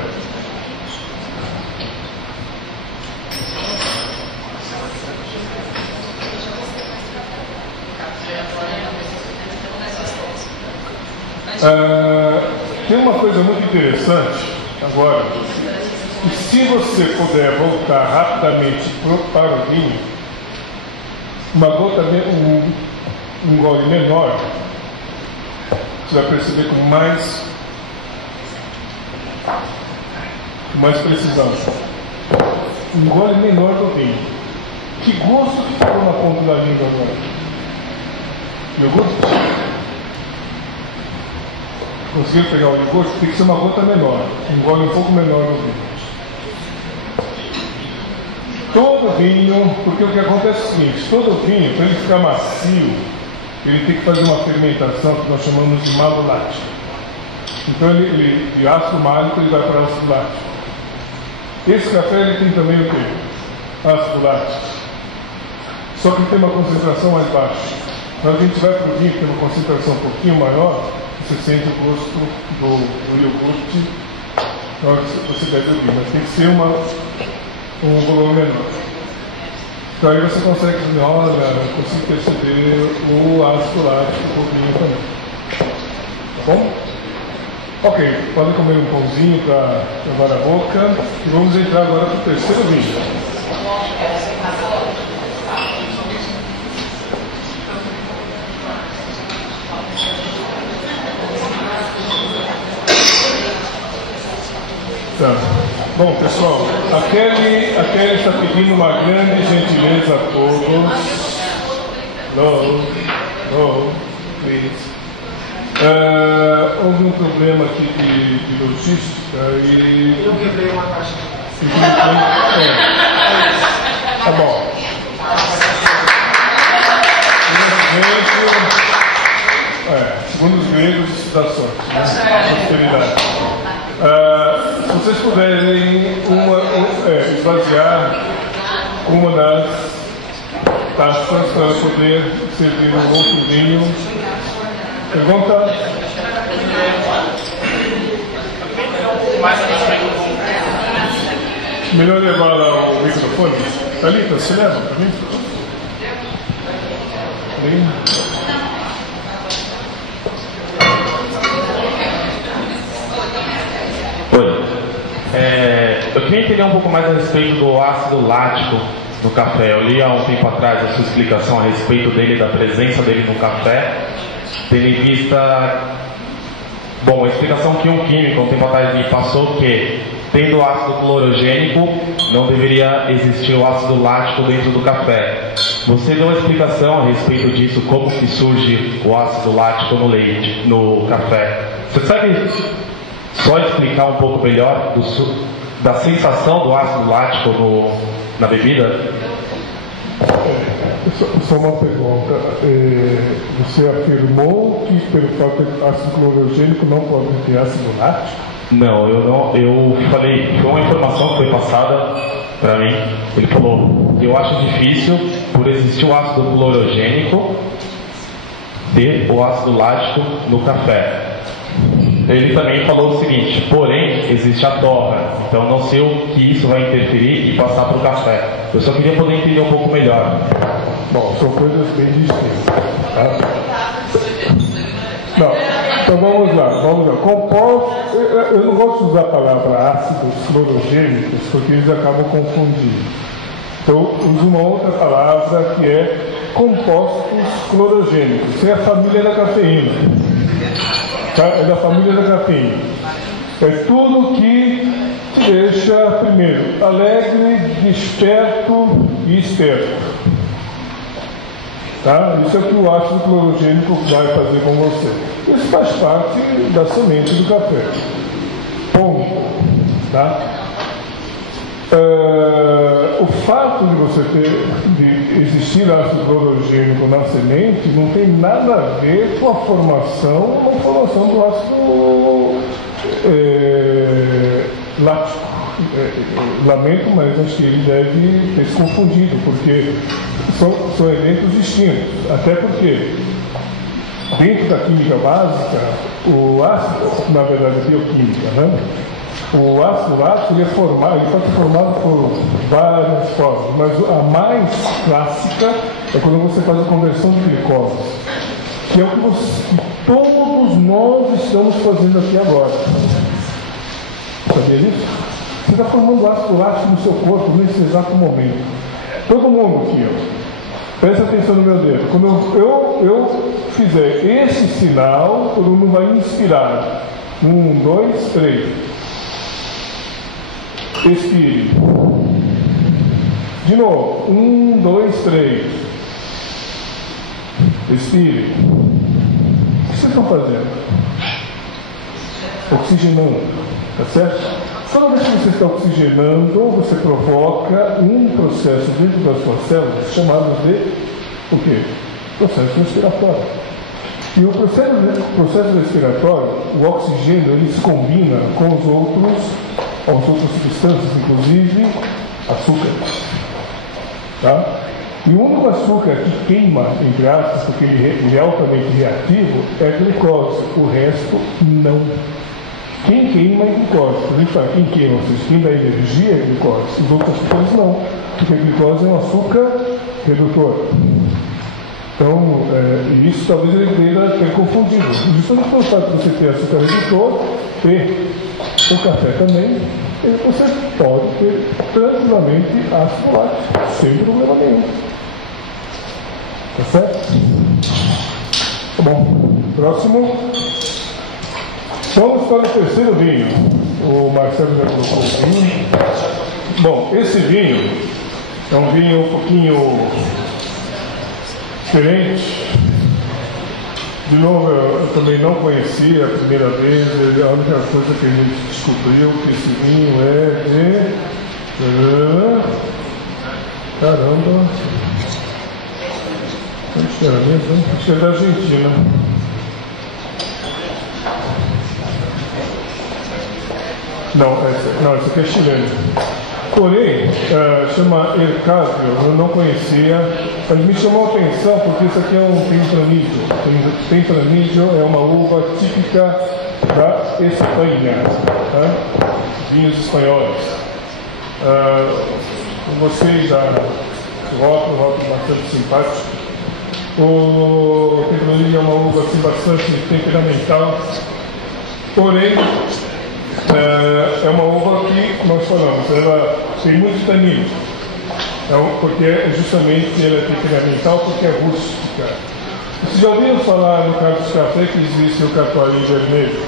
Tem uma coisa muito interessante agora. E se você puder voltar rapidamente para o vinho, uma gota, um gole menor, você vai perceber com mais precisão. Um gole menor do vinho. Que gosto que ficou na ponta da língua agora? Meu gosto? Conseguiu pegar o licor? Tem que ser uma gota menor. Um gole um pouco menor do vinho. Todo vinho, porque o que acontece é o seguinte, todo vinho, para ele ficar macio, ele tem que fazer uma fermentação que nós chamamos de malolático. Então ele de ácido málico ele vai para ácido lático. Esse café ele tem também o quê? Ácido lático. Só que tem uma concentração mais baixa. Quando a gente vai para o vinho que tem uma concentração um pouquinho maior, você sente o gosto do iogurte na hora que você bebe o vinho. Mas tem que ser um volume menor. Então aí você consegue dizer, olha, eu consigo perceber o ácido lático do vinho também. Tá bom? Ok, podem comer um pãozinho para lavar a boca. E vamos entrar agora para o terceiro vinho. Tá. Bom, pessoal, a Kelly está pedindo uma grande gentileza a todos. No, please. Houve um problema aqui de logística e... Eu quebrei uma caixa. Tá bom. Segundo os gregos, isso dá sorte, né? Prosperidade. Se vocês puderem esvaziar uma das taças para poder servir um outro vinho. Pergunta? Melhor levar lá o microfone? Thalita, você leva para mim? Oi. Eu queria entender um pouco mais a respeito do ácido lático no café. Eu li há um tempo atrás a sua explicação a respeito dele, da presença dele no café, tendo em vista, a explicação que um químico um tempo atrás me passou, que tendo ácido clorogênico não deveria existir o ácido lático dentro do café. Você deu uma explicação a respeito disso, como que surge o ácido lático no leite, no café. Você sabe só explicar um pouco melhor da sensação do ácido lático na bebida? Só uma pergunta. Você afirmou que pelo fato de ácido clorogênico não pode ter ácido lático? Não, eu falei, foi uma informação que foi passada para mim. Ele falou, eu acho difícil, por existir o ácido clorogênico, ter o ácido lático no café. Ele também falou o seguinte, porém, existe a torra, então não sei o que isso vai interferir e passar para o café. Eu só queria poder entender um pouco melhor. Bom, são coisas bem distintas, tá? Não, então vamos lá. Composto, eu não gosto de usar a palavra ácidos clorogênicos porque eles acabam confundindo. Então, uso uma outra palavra que é compostos clorogênicos. Isso é a família da cafeína. Tá? É da família da cafeína. É tudo que te deixa, primeiro, alegre, desperto e esperto. Tá? Isso é o que o ácido clorogênico vai fazer com você. Isso faz parte da semente do café. Ponto. Tá? O fato de você de existir ácido clorogênico na semente não tem nada a ver com a formação do ácido lático. Lamento, mas acho que ele deve ter se confundido, porque são eventos distintos. Até porque, dentro da química básica, o ácido, na verdade, é bioquímica, né? O ácido lático ele pode ser formado por várias formas, mas a mais clássica é quando você faz a conversão de glicose, que é o que todos nós estamos fazendo aqui agora. Sabia disso? Você está formando ácido lático no seu corpo nesse exato momento. Todo mundo aqui, ó. Presta atenção no meu dedo. Quando eu fizer esse sinal, todo mundo vai inspirar. 1, 2, 3. Expire. De novo. 1, 2, 3. Expire. O que vocês estão fazendo? Oxigenando. Tá certo? Toda vez que você está oxigenando, você provoca um processo dentro das suas células chamado de o quê? Processo respiratório. E o processo respiratório, o oxigênio, ele se combina com as outras substâncias, inclusive açúcar. Tá? E o único açúcar que queima, entre aspas, porque ele é altamente reativo, é a glicose. O resto, não. Quem queima é glicose. A gente fala, quem queima? Quem dá energia é glicose. Os outros açúcares não. Porque a glicose é um açúcar redutor. Então, isso talvez ele deva ter confundido. Justamente pelo fato de você ter açúcar redutor e o café também, você pode ter tranquilamente ácido lático, sem problema nenhum. Tá certo? Tá bom. Próximo. Vamos para o terceiro vinho. O Marcelo já colocou o vinho. Bom, esse vinho é um vinho um pouquinho diferente. De novo, eu também não conhecia a primeira vez. A única coisa que a gente descobriu que esse vinho é de... Caramba! Acho que era mesmo, acho que é da Argentina. Não, esse aqui é chileno. Porém, chama Ercásio, eu não conhecia, mas me chamou a atenção porque isso aqui é um Tempranillo. Tempranillo é uma uva típica da Espanha, tá? Vinhos espanhóis. Gostei do rótulo bastante simpático. O Tempranillo é uma uva assim, bastante temperamental, porém é uma uva que nós falamos, ela tem muito tanino, porque justamente ela é temperamental, porque é rústica. Vocês já ouviram falar no Carlos Café que existe o Catuari vermelho?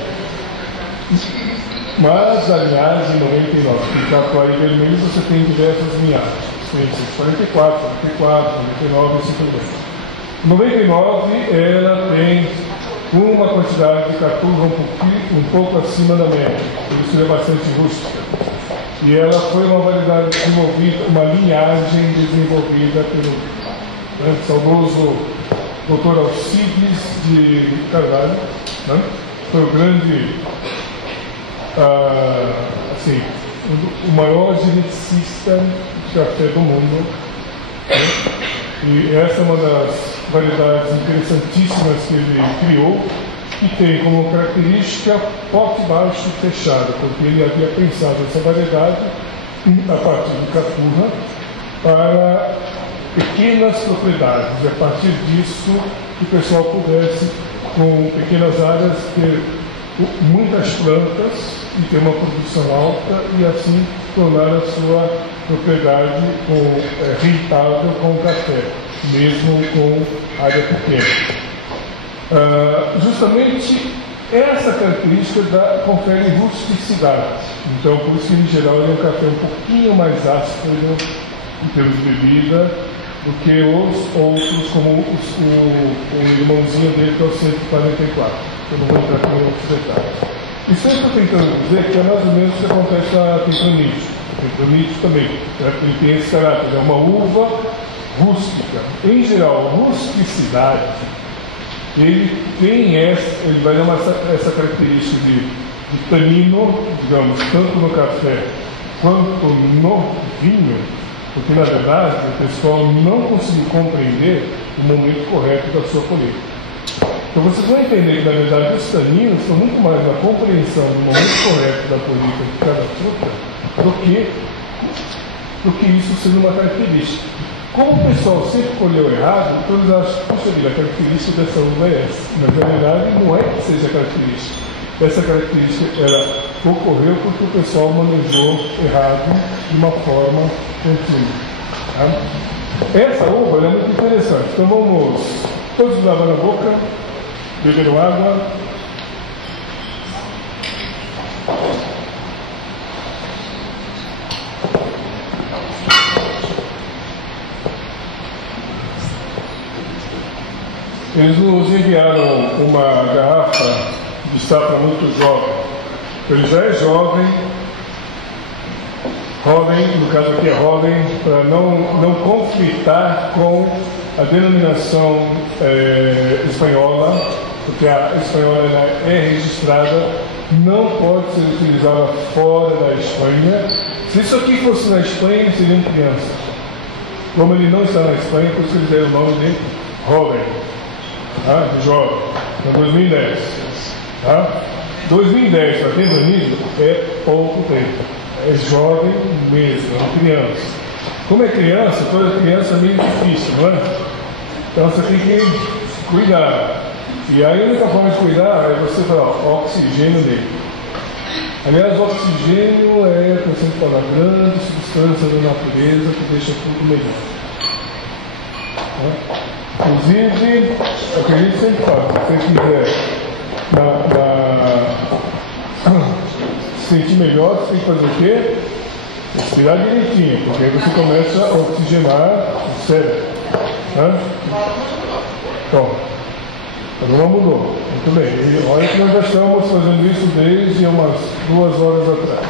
Mas a linhagem 99, o Catuari vermelho você tem diversas linhagens, tem 44, 44, 99 e assim por diante. 99 ela tem uma quantidade de catuva um pouco acima da média, por isso ela é bastante rústica. E ela foi uma variedade desenvolvida, uma linhagem desenvolvida pelo saudoso Dr. Alcides de Carvalho, né? Foi o grande, o maior geneticista de café do mundo, né? E essa é uma das variedades interessantíssimas que ele criou, que tem como característica pote baixo fechado, porque ele havia pensado essa variedade a partir de catuva para pequenas propriedades, e a partir disso que o pessoal pudesse, com pequenas áreas, ter muitas plantas e ter uma produção alta e assim tornar a sua propriedade rentável com o café, mesmo com área pequena. Justamente essa característica confere rusticidade. Então, por isso que, em geral, ele é um café um pouquinho mais ácido em termos de bebida do que os outros, como o irmãozinho dele, que é o 144. Eu não vou entrar aqui em outros detalhes. Isso eu estou tentando dizer que é mais ou menos o que acontece na Tempranillo. O Tempranillo também, né? Ele tem esse caráter, é uma uva rústica. Em geral, rusticidade, ele vai dar essa característica de tanino, digamos, tanto no café quanto no vinho, porque na verdade o pessoal não conseguiu compreender o momento correto da sua colheita. Então vocês vão entender que na verdade os taninos são muito mais na compreensão do momento correto da colheita de cada fruta do que isso sendo uma característica. Como o pessoal sempre colheu errado, então eles acham, puxa vida, a característica dessa uva é essa. Mas na verdade não é que seja característica. Essa característica ocorreu porque o pessoal manejou errado de uma forma contínua. Tá? Essa uva é muito interessante. Então vamos todos lavar a boca, beber água. Eles nos enviaram uma garrafa de safra muito jovem. Ele já é jovem, no caso aqui é jovem, para não conflitar com a denominação espanhola, porque a espanhola é registrada, não pode ser utilizada fora da Espanha. Se isso aqui fosse na Espanha, seriam crianças. Como ele não está na Espanha, por isso eles deram o nome de jovem. De jovem, em 2010. 2010 para Tempranillo é pouco tempo, é jovem mesmo, é uma criança. Como é criança, toda criança é meio difícil, não é? Então você tem que cuidar. E aí a única forma de cuidar é você falar oxigênio nele. Aliás, o oxigênio é, por exemplo, palavra grande, substância da natureza que deixa tudo melhor. Inclusive, é o que a gente sempre fala, se você quiser se sentir melhor, você tem que fazer o quê? Respirar direitinho, porque aí você começa a oxigenar o cérebro. Então, agora mudou. Muito bem. E olha que nós já estamos fazendo isso desde umas 2 horas atrás.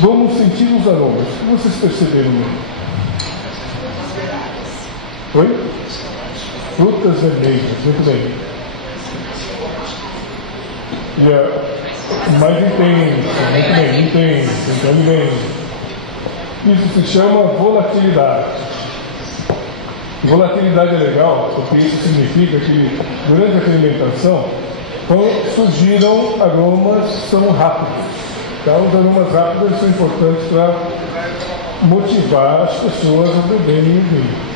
Vamos sentir os aromas. O que vocês perceberam mesmo? Oi? Frutas vermelhas, muito bem. Mais intenso, muito bem, intenso, então bem. Isso se chama volatilidade. Volatilidade é legal, porque isso significa que durante a fermentação surgiram aromas que são rápidos. Então, os aromas rápidos são importantes para motivar as pessoas a beberem o vinho.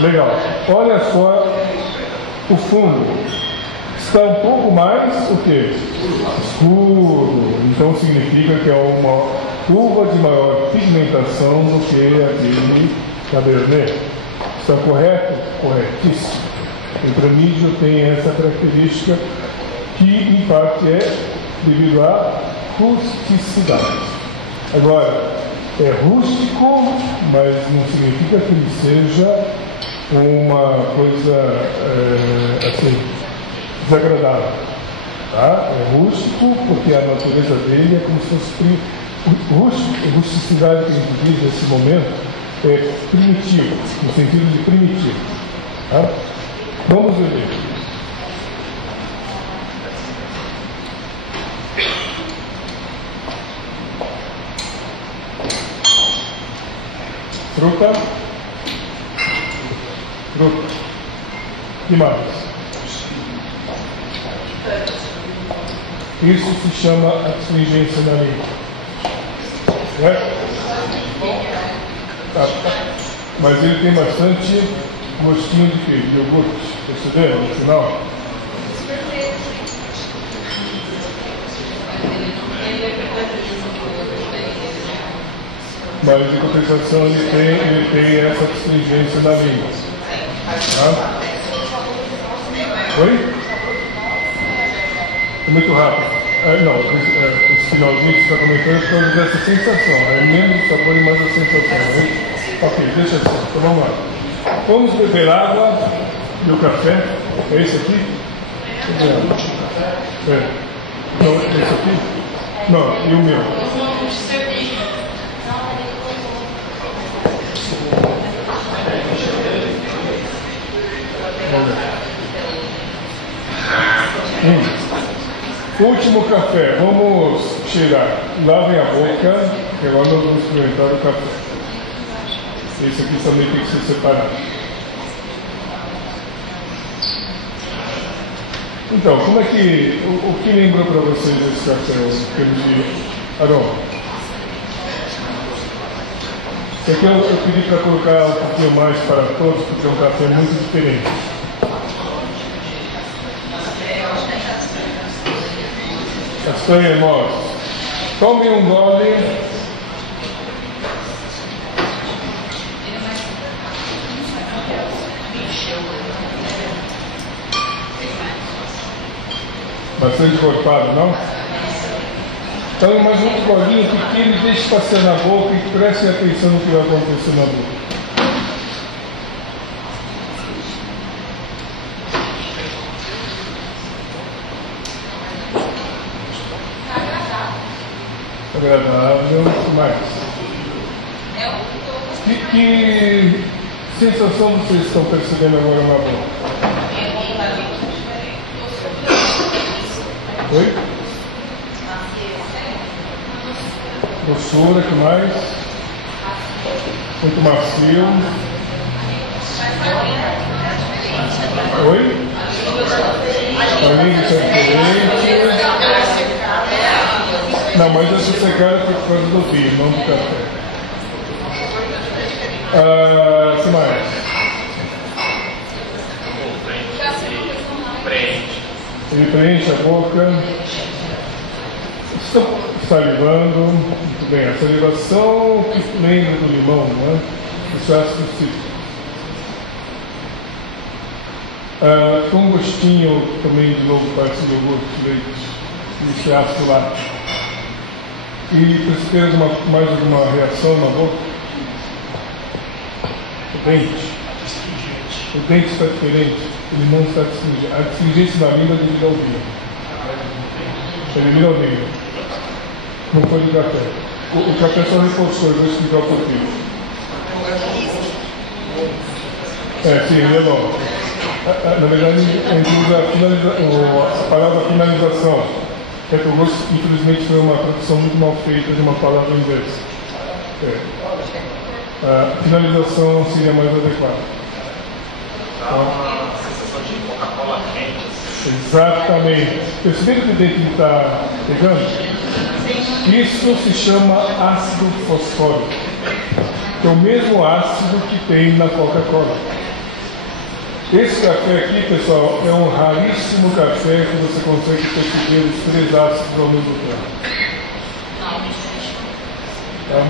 Legal. Olha só o fundo. Está um pouco mais o quê? Escuro. Então significa que é uma uva de maior pigmentação do que aquele Cabernet. Está correto? Corretíssimo. O Tempranillo tem essa característica que em parte é devido à rusticidade. Agora, é rústico, mas não significa que ele seja uma coisa assim, desagradável. Tá? É rústico porque a natureza dele é como se fosse rusticidade que a gente diz nesse momento é primitivo, no sentido de primitivo. Tá? Vamos ver. Fruta. Que mais? Isso se chama astringência na língua. Mas ele tem bastante gostinho de quê? De iogurte. Perceberam no final? mas em compensação ele tem essa astringência na língua. Tá? Oi? É muito rápido. Não, esse finalzinho que você está comentando é por causa dessa sensação. É menos o sabor e mais a sensação. Né? Ok, deixa assim. Então vamos lá. Vamos beber água e o café. É esse aqui? É. Não, esse aqui? Não, e o meu? Último café, vamos cheirar. Lavem a boca, que agora nós vamos experimentar o café. Esse aqui também tem que ser separado. Então, como é que. O que lembrou para vocês esse café em termos de aroma? Esse aqui eu pedi para colocar um pouquinho mais para todos, porque é um café muito diferente. Castanha moça. Tome um gole. Bastante cortado, não? Então, mais um golinho pequeno, deixe passar na boca e preste atenção no que vai acontecer na boca. Agradável, mais. Que sensação vocês estão percebendo agora na boca? Oi? Doçura, que mais? Muito macio. Oi? A língua está diferente. Não, mas essa secada foi por causa do vinho, não do café. Que mais? Ele preenche a boca. Estão salivando. Muito bem. A salivação que lembra do limão, não é? Esse ácido cítrico. Com um gostinho também, de novo, parece iogurte, leite. Esse ácido lático. E percebemos mais alguma reação na boca? O dente está diferente, ele não está astringente. A astringência da língua é devido ao vinho. Devido ao vinho. Não foi do café. O café só reforçou, eu vou explicar um pouquinho. Sim, ele é logo. Na verdade, a gente usa a palavra finalização. É que eu gosto, infelizmente, foi uma tradução muito mal feita de uma palavra em inglês. A finalização seria mais adequada. Dá uma sensação de Coca-Cola quente. Exatamente. Perceberam que o dente está pegando? Isso se chama ácido fosfórico. Que é o mesmo ácido que tem na Coca-Cola. Esse café aqui, pessoal, é um raríssimo café que você consegue perceber os três ácidos ao mesmo tempo. Tá?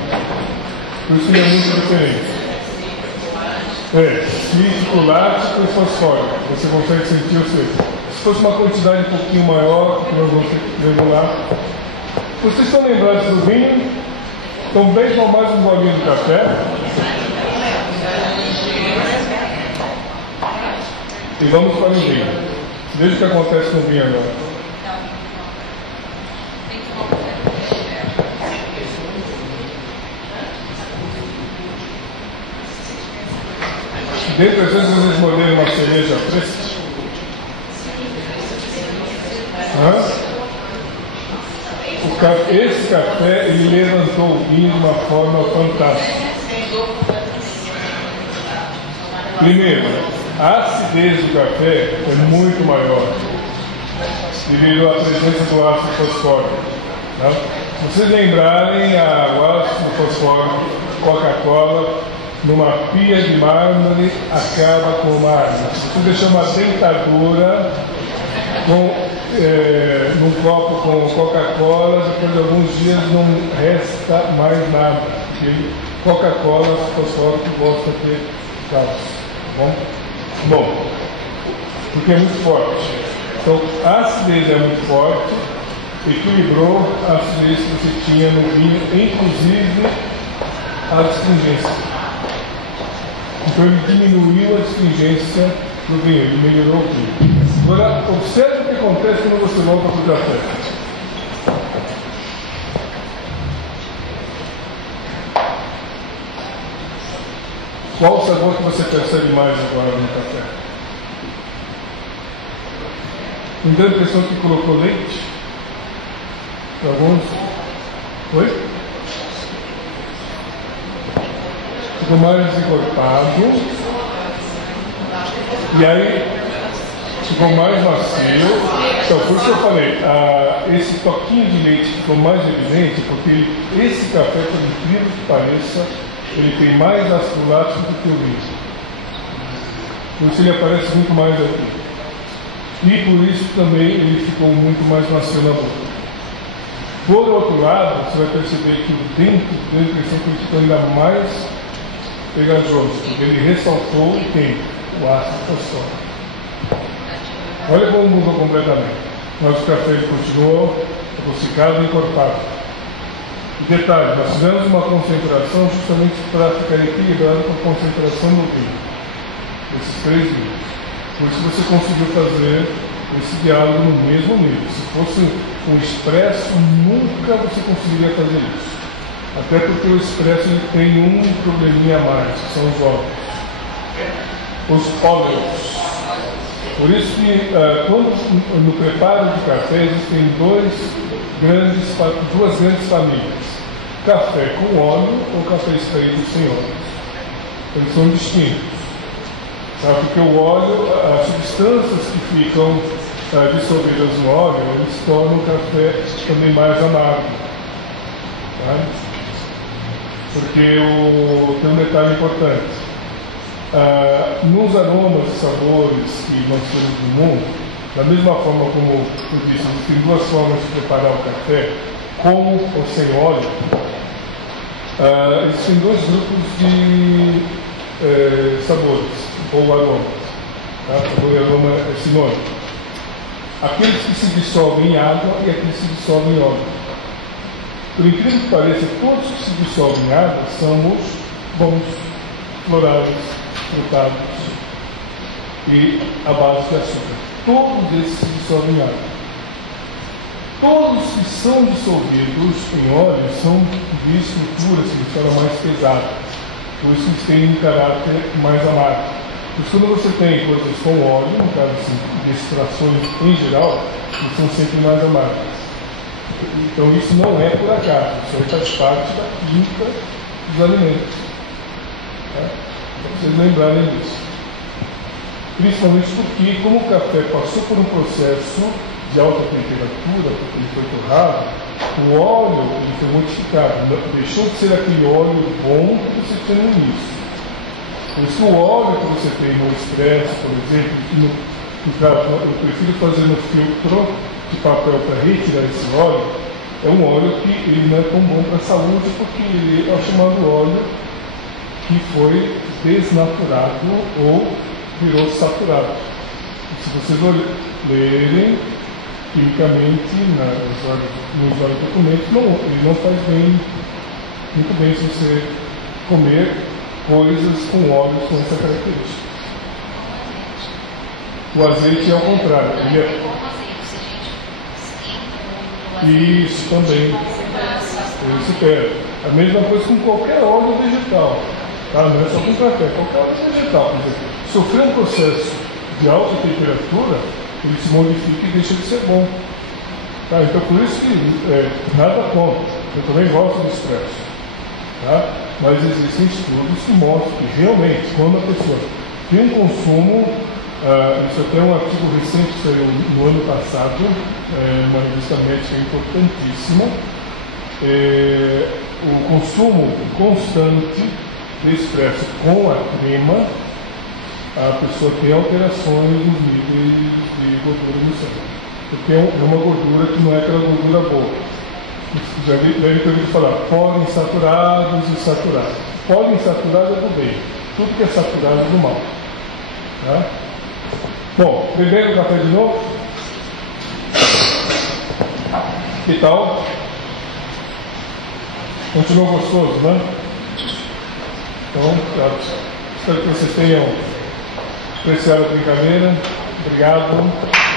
Por isso ele é muito diferente. Cítrico, lático e fosfórico. Você consegue sentir o seu. Se fosse uma quantidade um pouquinho maior, que nós vamos regular. Vocês estão lembrados do vinho? Então beijam mais um golinho do café. E vamos para o vinho. Veja o que acontece no vinho agora. Dentro às vezes vocês morderam uma cereja fresca. Esse café, ele levantou o vinho de uma forma fantástica. Primeiro, a acidez do café é muito maior devido à presença do ácido fosfórico. Tá? Se vocês lembrarem, o ácido fosfórico, Coca-Cola, numa pia de mármore, acaba com o mármore. Se você deixar uma dentadura, num copo com Coca-Cola, depois de alguns dias não resta mais nada. Porque Coca-Cola, o pessoal que gosta de ter cálcio. Tá bom? Bom, porque é muito forte. Então, a acidez é muito forte, equilibrou a acidez que você tinha no vinho, inclusive a astringência. Então, ele diminuiu a astringência do vinho, ele melhorou o vinho. Agora, observe o que acontece quando você volta para o café. Qual o sabor que você percebe mais agora no café? Não tem a impressão que colocou leite? Alguns? Oi? Ficou mais desencorpado. E aí ficou mais macio. Então, por isso que eu falei, esse toquinho de leite ficou mais evidente, porque esse café, por incrível que pareça, ele tem mais ácido lático do que o vinho. Por isso ele aparece muito mais aqui. E por isso também ele ficou muito mais macio na boca. Por outro lado, você vai perceber que o dentro deu a impressão que ele ficou ainda mais pegajoso, porque ele ressaltou o tempo, o ácido fosfórico. Olha como mudou completamente. Mas o café continuou adocicado e encorpado. Detalhe, nós fizemos uma concentração justamente para ficar equilibrado com a concentração do vinho. Esses 3 vinhos. Por isso você conseguiu fazer esse diálogo no mesmo nível. Se fosse um expresso, nunca você conseguiria fazer isso. Até porque o expresso ele tem um probleminha a mais, que são os óleos. Os óleos. Por isso que no preparo de café existem duas grandes famílias. Café com óleo ou café extraído sem óleo. Eles são distintos. Sabe? Porque o óleo, as substâncias que ficam dissolvidas no óleo, eles tornam o café também mais amargo. Tá? Porque tem um detalhe importante. Nos aromas e sabores que nós temos no mundo, da mesma forma como eu disse, existem 2 formas de preparar o café, com ou sem óleo. Existem 2 grupos de sabores ou aromas. Tá? Sabor e aroma é sinônimo. Aqueles que se dissolvem em água e aqueles que se dissolvem em óleo. Por incrível que pareça, todos que se dissolvem em água são os bons, florais, frutados e a base de açúcar. Todos esses se dissolvem em água. Todos que são dissolvidos em óleo são de estruturas que são mais pesadas. Por isso eles têm um caráter mais amargo. Por isso quando você tem coisas com óleo, no caso assim, de extrações em geral, eles são sempre mais amargas. Então isso não é por acaso, isso faz parte da química dos alimentos. Tá? Para vocês lembrarem disso. Principalmente porque, como o café passou por um processo de alta temperatura, porque ele foi torrado, o óleo ele foi modificado, deixou de ser aquele óleo bom que você tinha no início. Por isso o óleo que você tem no expresso, por exemplo, eu prefiro fazer no filtro de papel para retirar esse óleo, é um óleo que ele não é tão bom para a saúde, porque ele é o chamado óleo que foi desnaturado ou virou saturado. E se vocês lerem quimicamente nos vários documentos, ele não faz bem, muito bem se você comer coisas com óleos com essa característica. O azeite é ao contrário. Ele é... Isso também. Ele supera. A mesma coisa com qualquer óleo vegetal. Tá? Não é só com café, qualquer óleo vegetal. Sofrer um processo de alta temperatura, ele se modifica e deixa de ser bom. Tá? Então por isso que nada contra. Eu também gosto do expresso. Tá? Mas existem estudos que mostram que realmente, quando a pessoa tem um consumo, isso até é um artigo recente que saiu no ano passado, uma revista médica importantíssima, o consumo constante de expresso com a crema, a pessoa tem alterações nos níveis de gordura no sangue. Porque é uma gordura que não é aquela gordura boa. Você já deve ter ouvido falar poliinsaturados e saturados. Poliinsaturado é do bem. Tudo que é saturado é do mal. Tá? Bom, bebendo café de novo? Que tal? Continua gostoso, né? Então, espero que vocês tenham apreciado a brincadeira. Obrigado.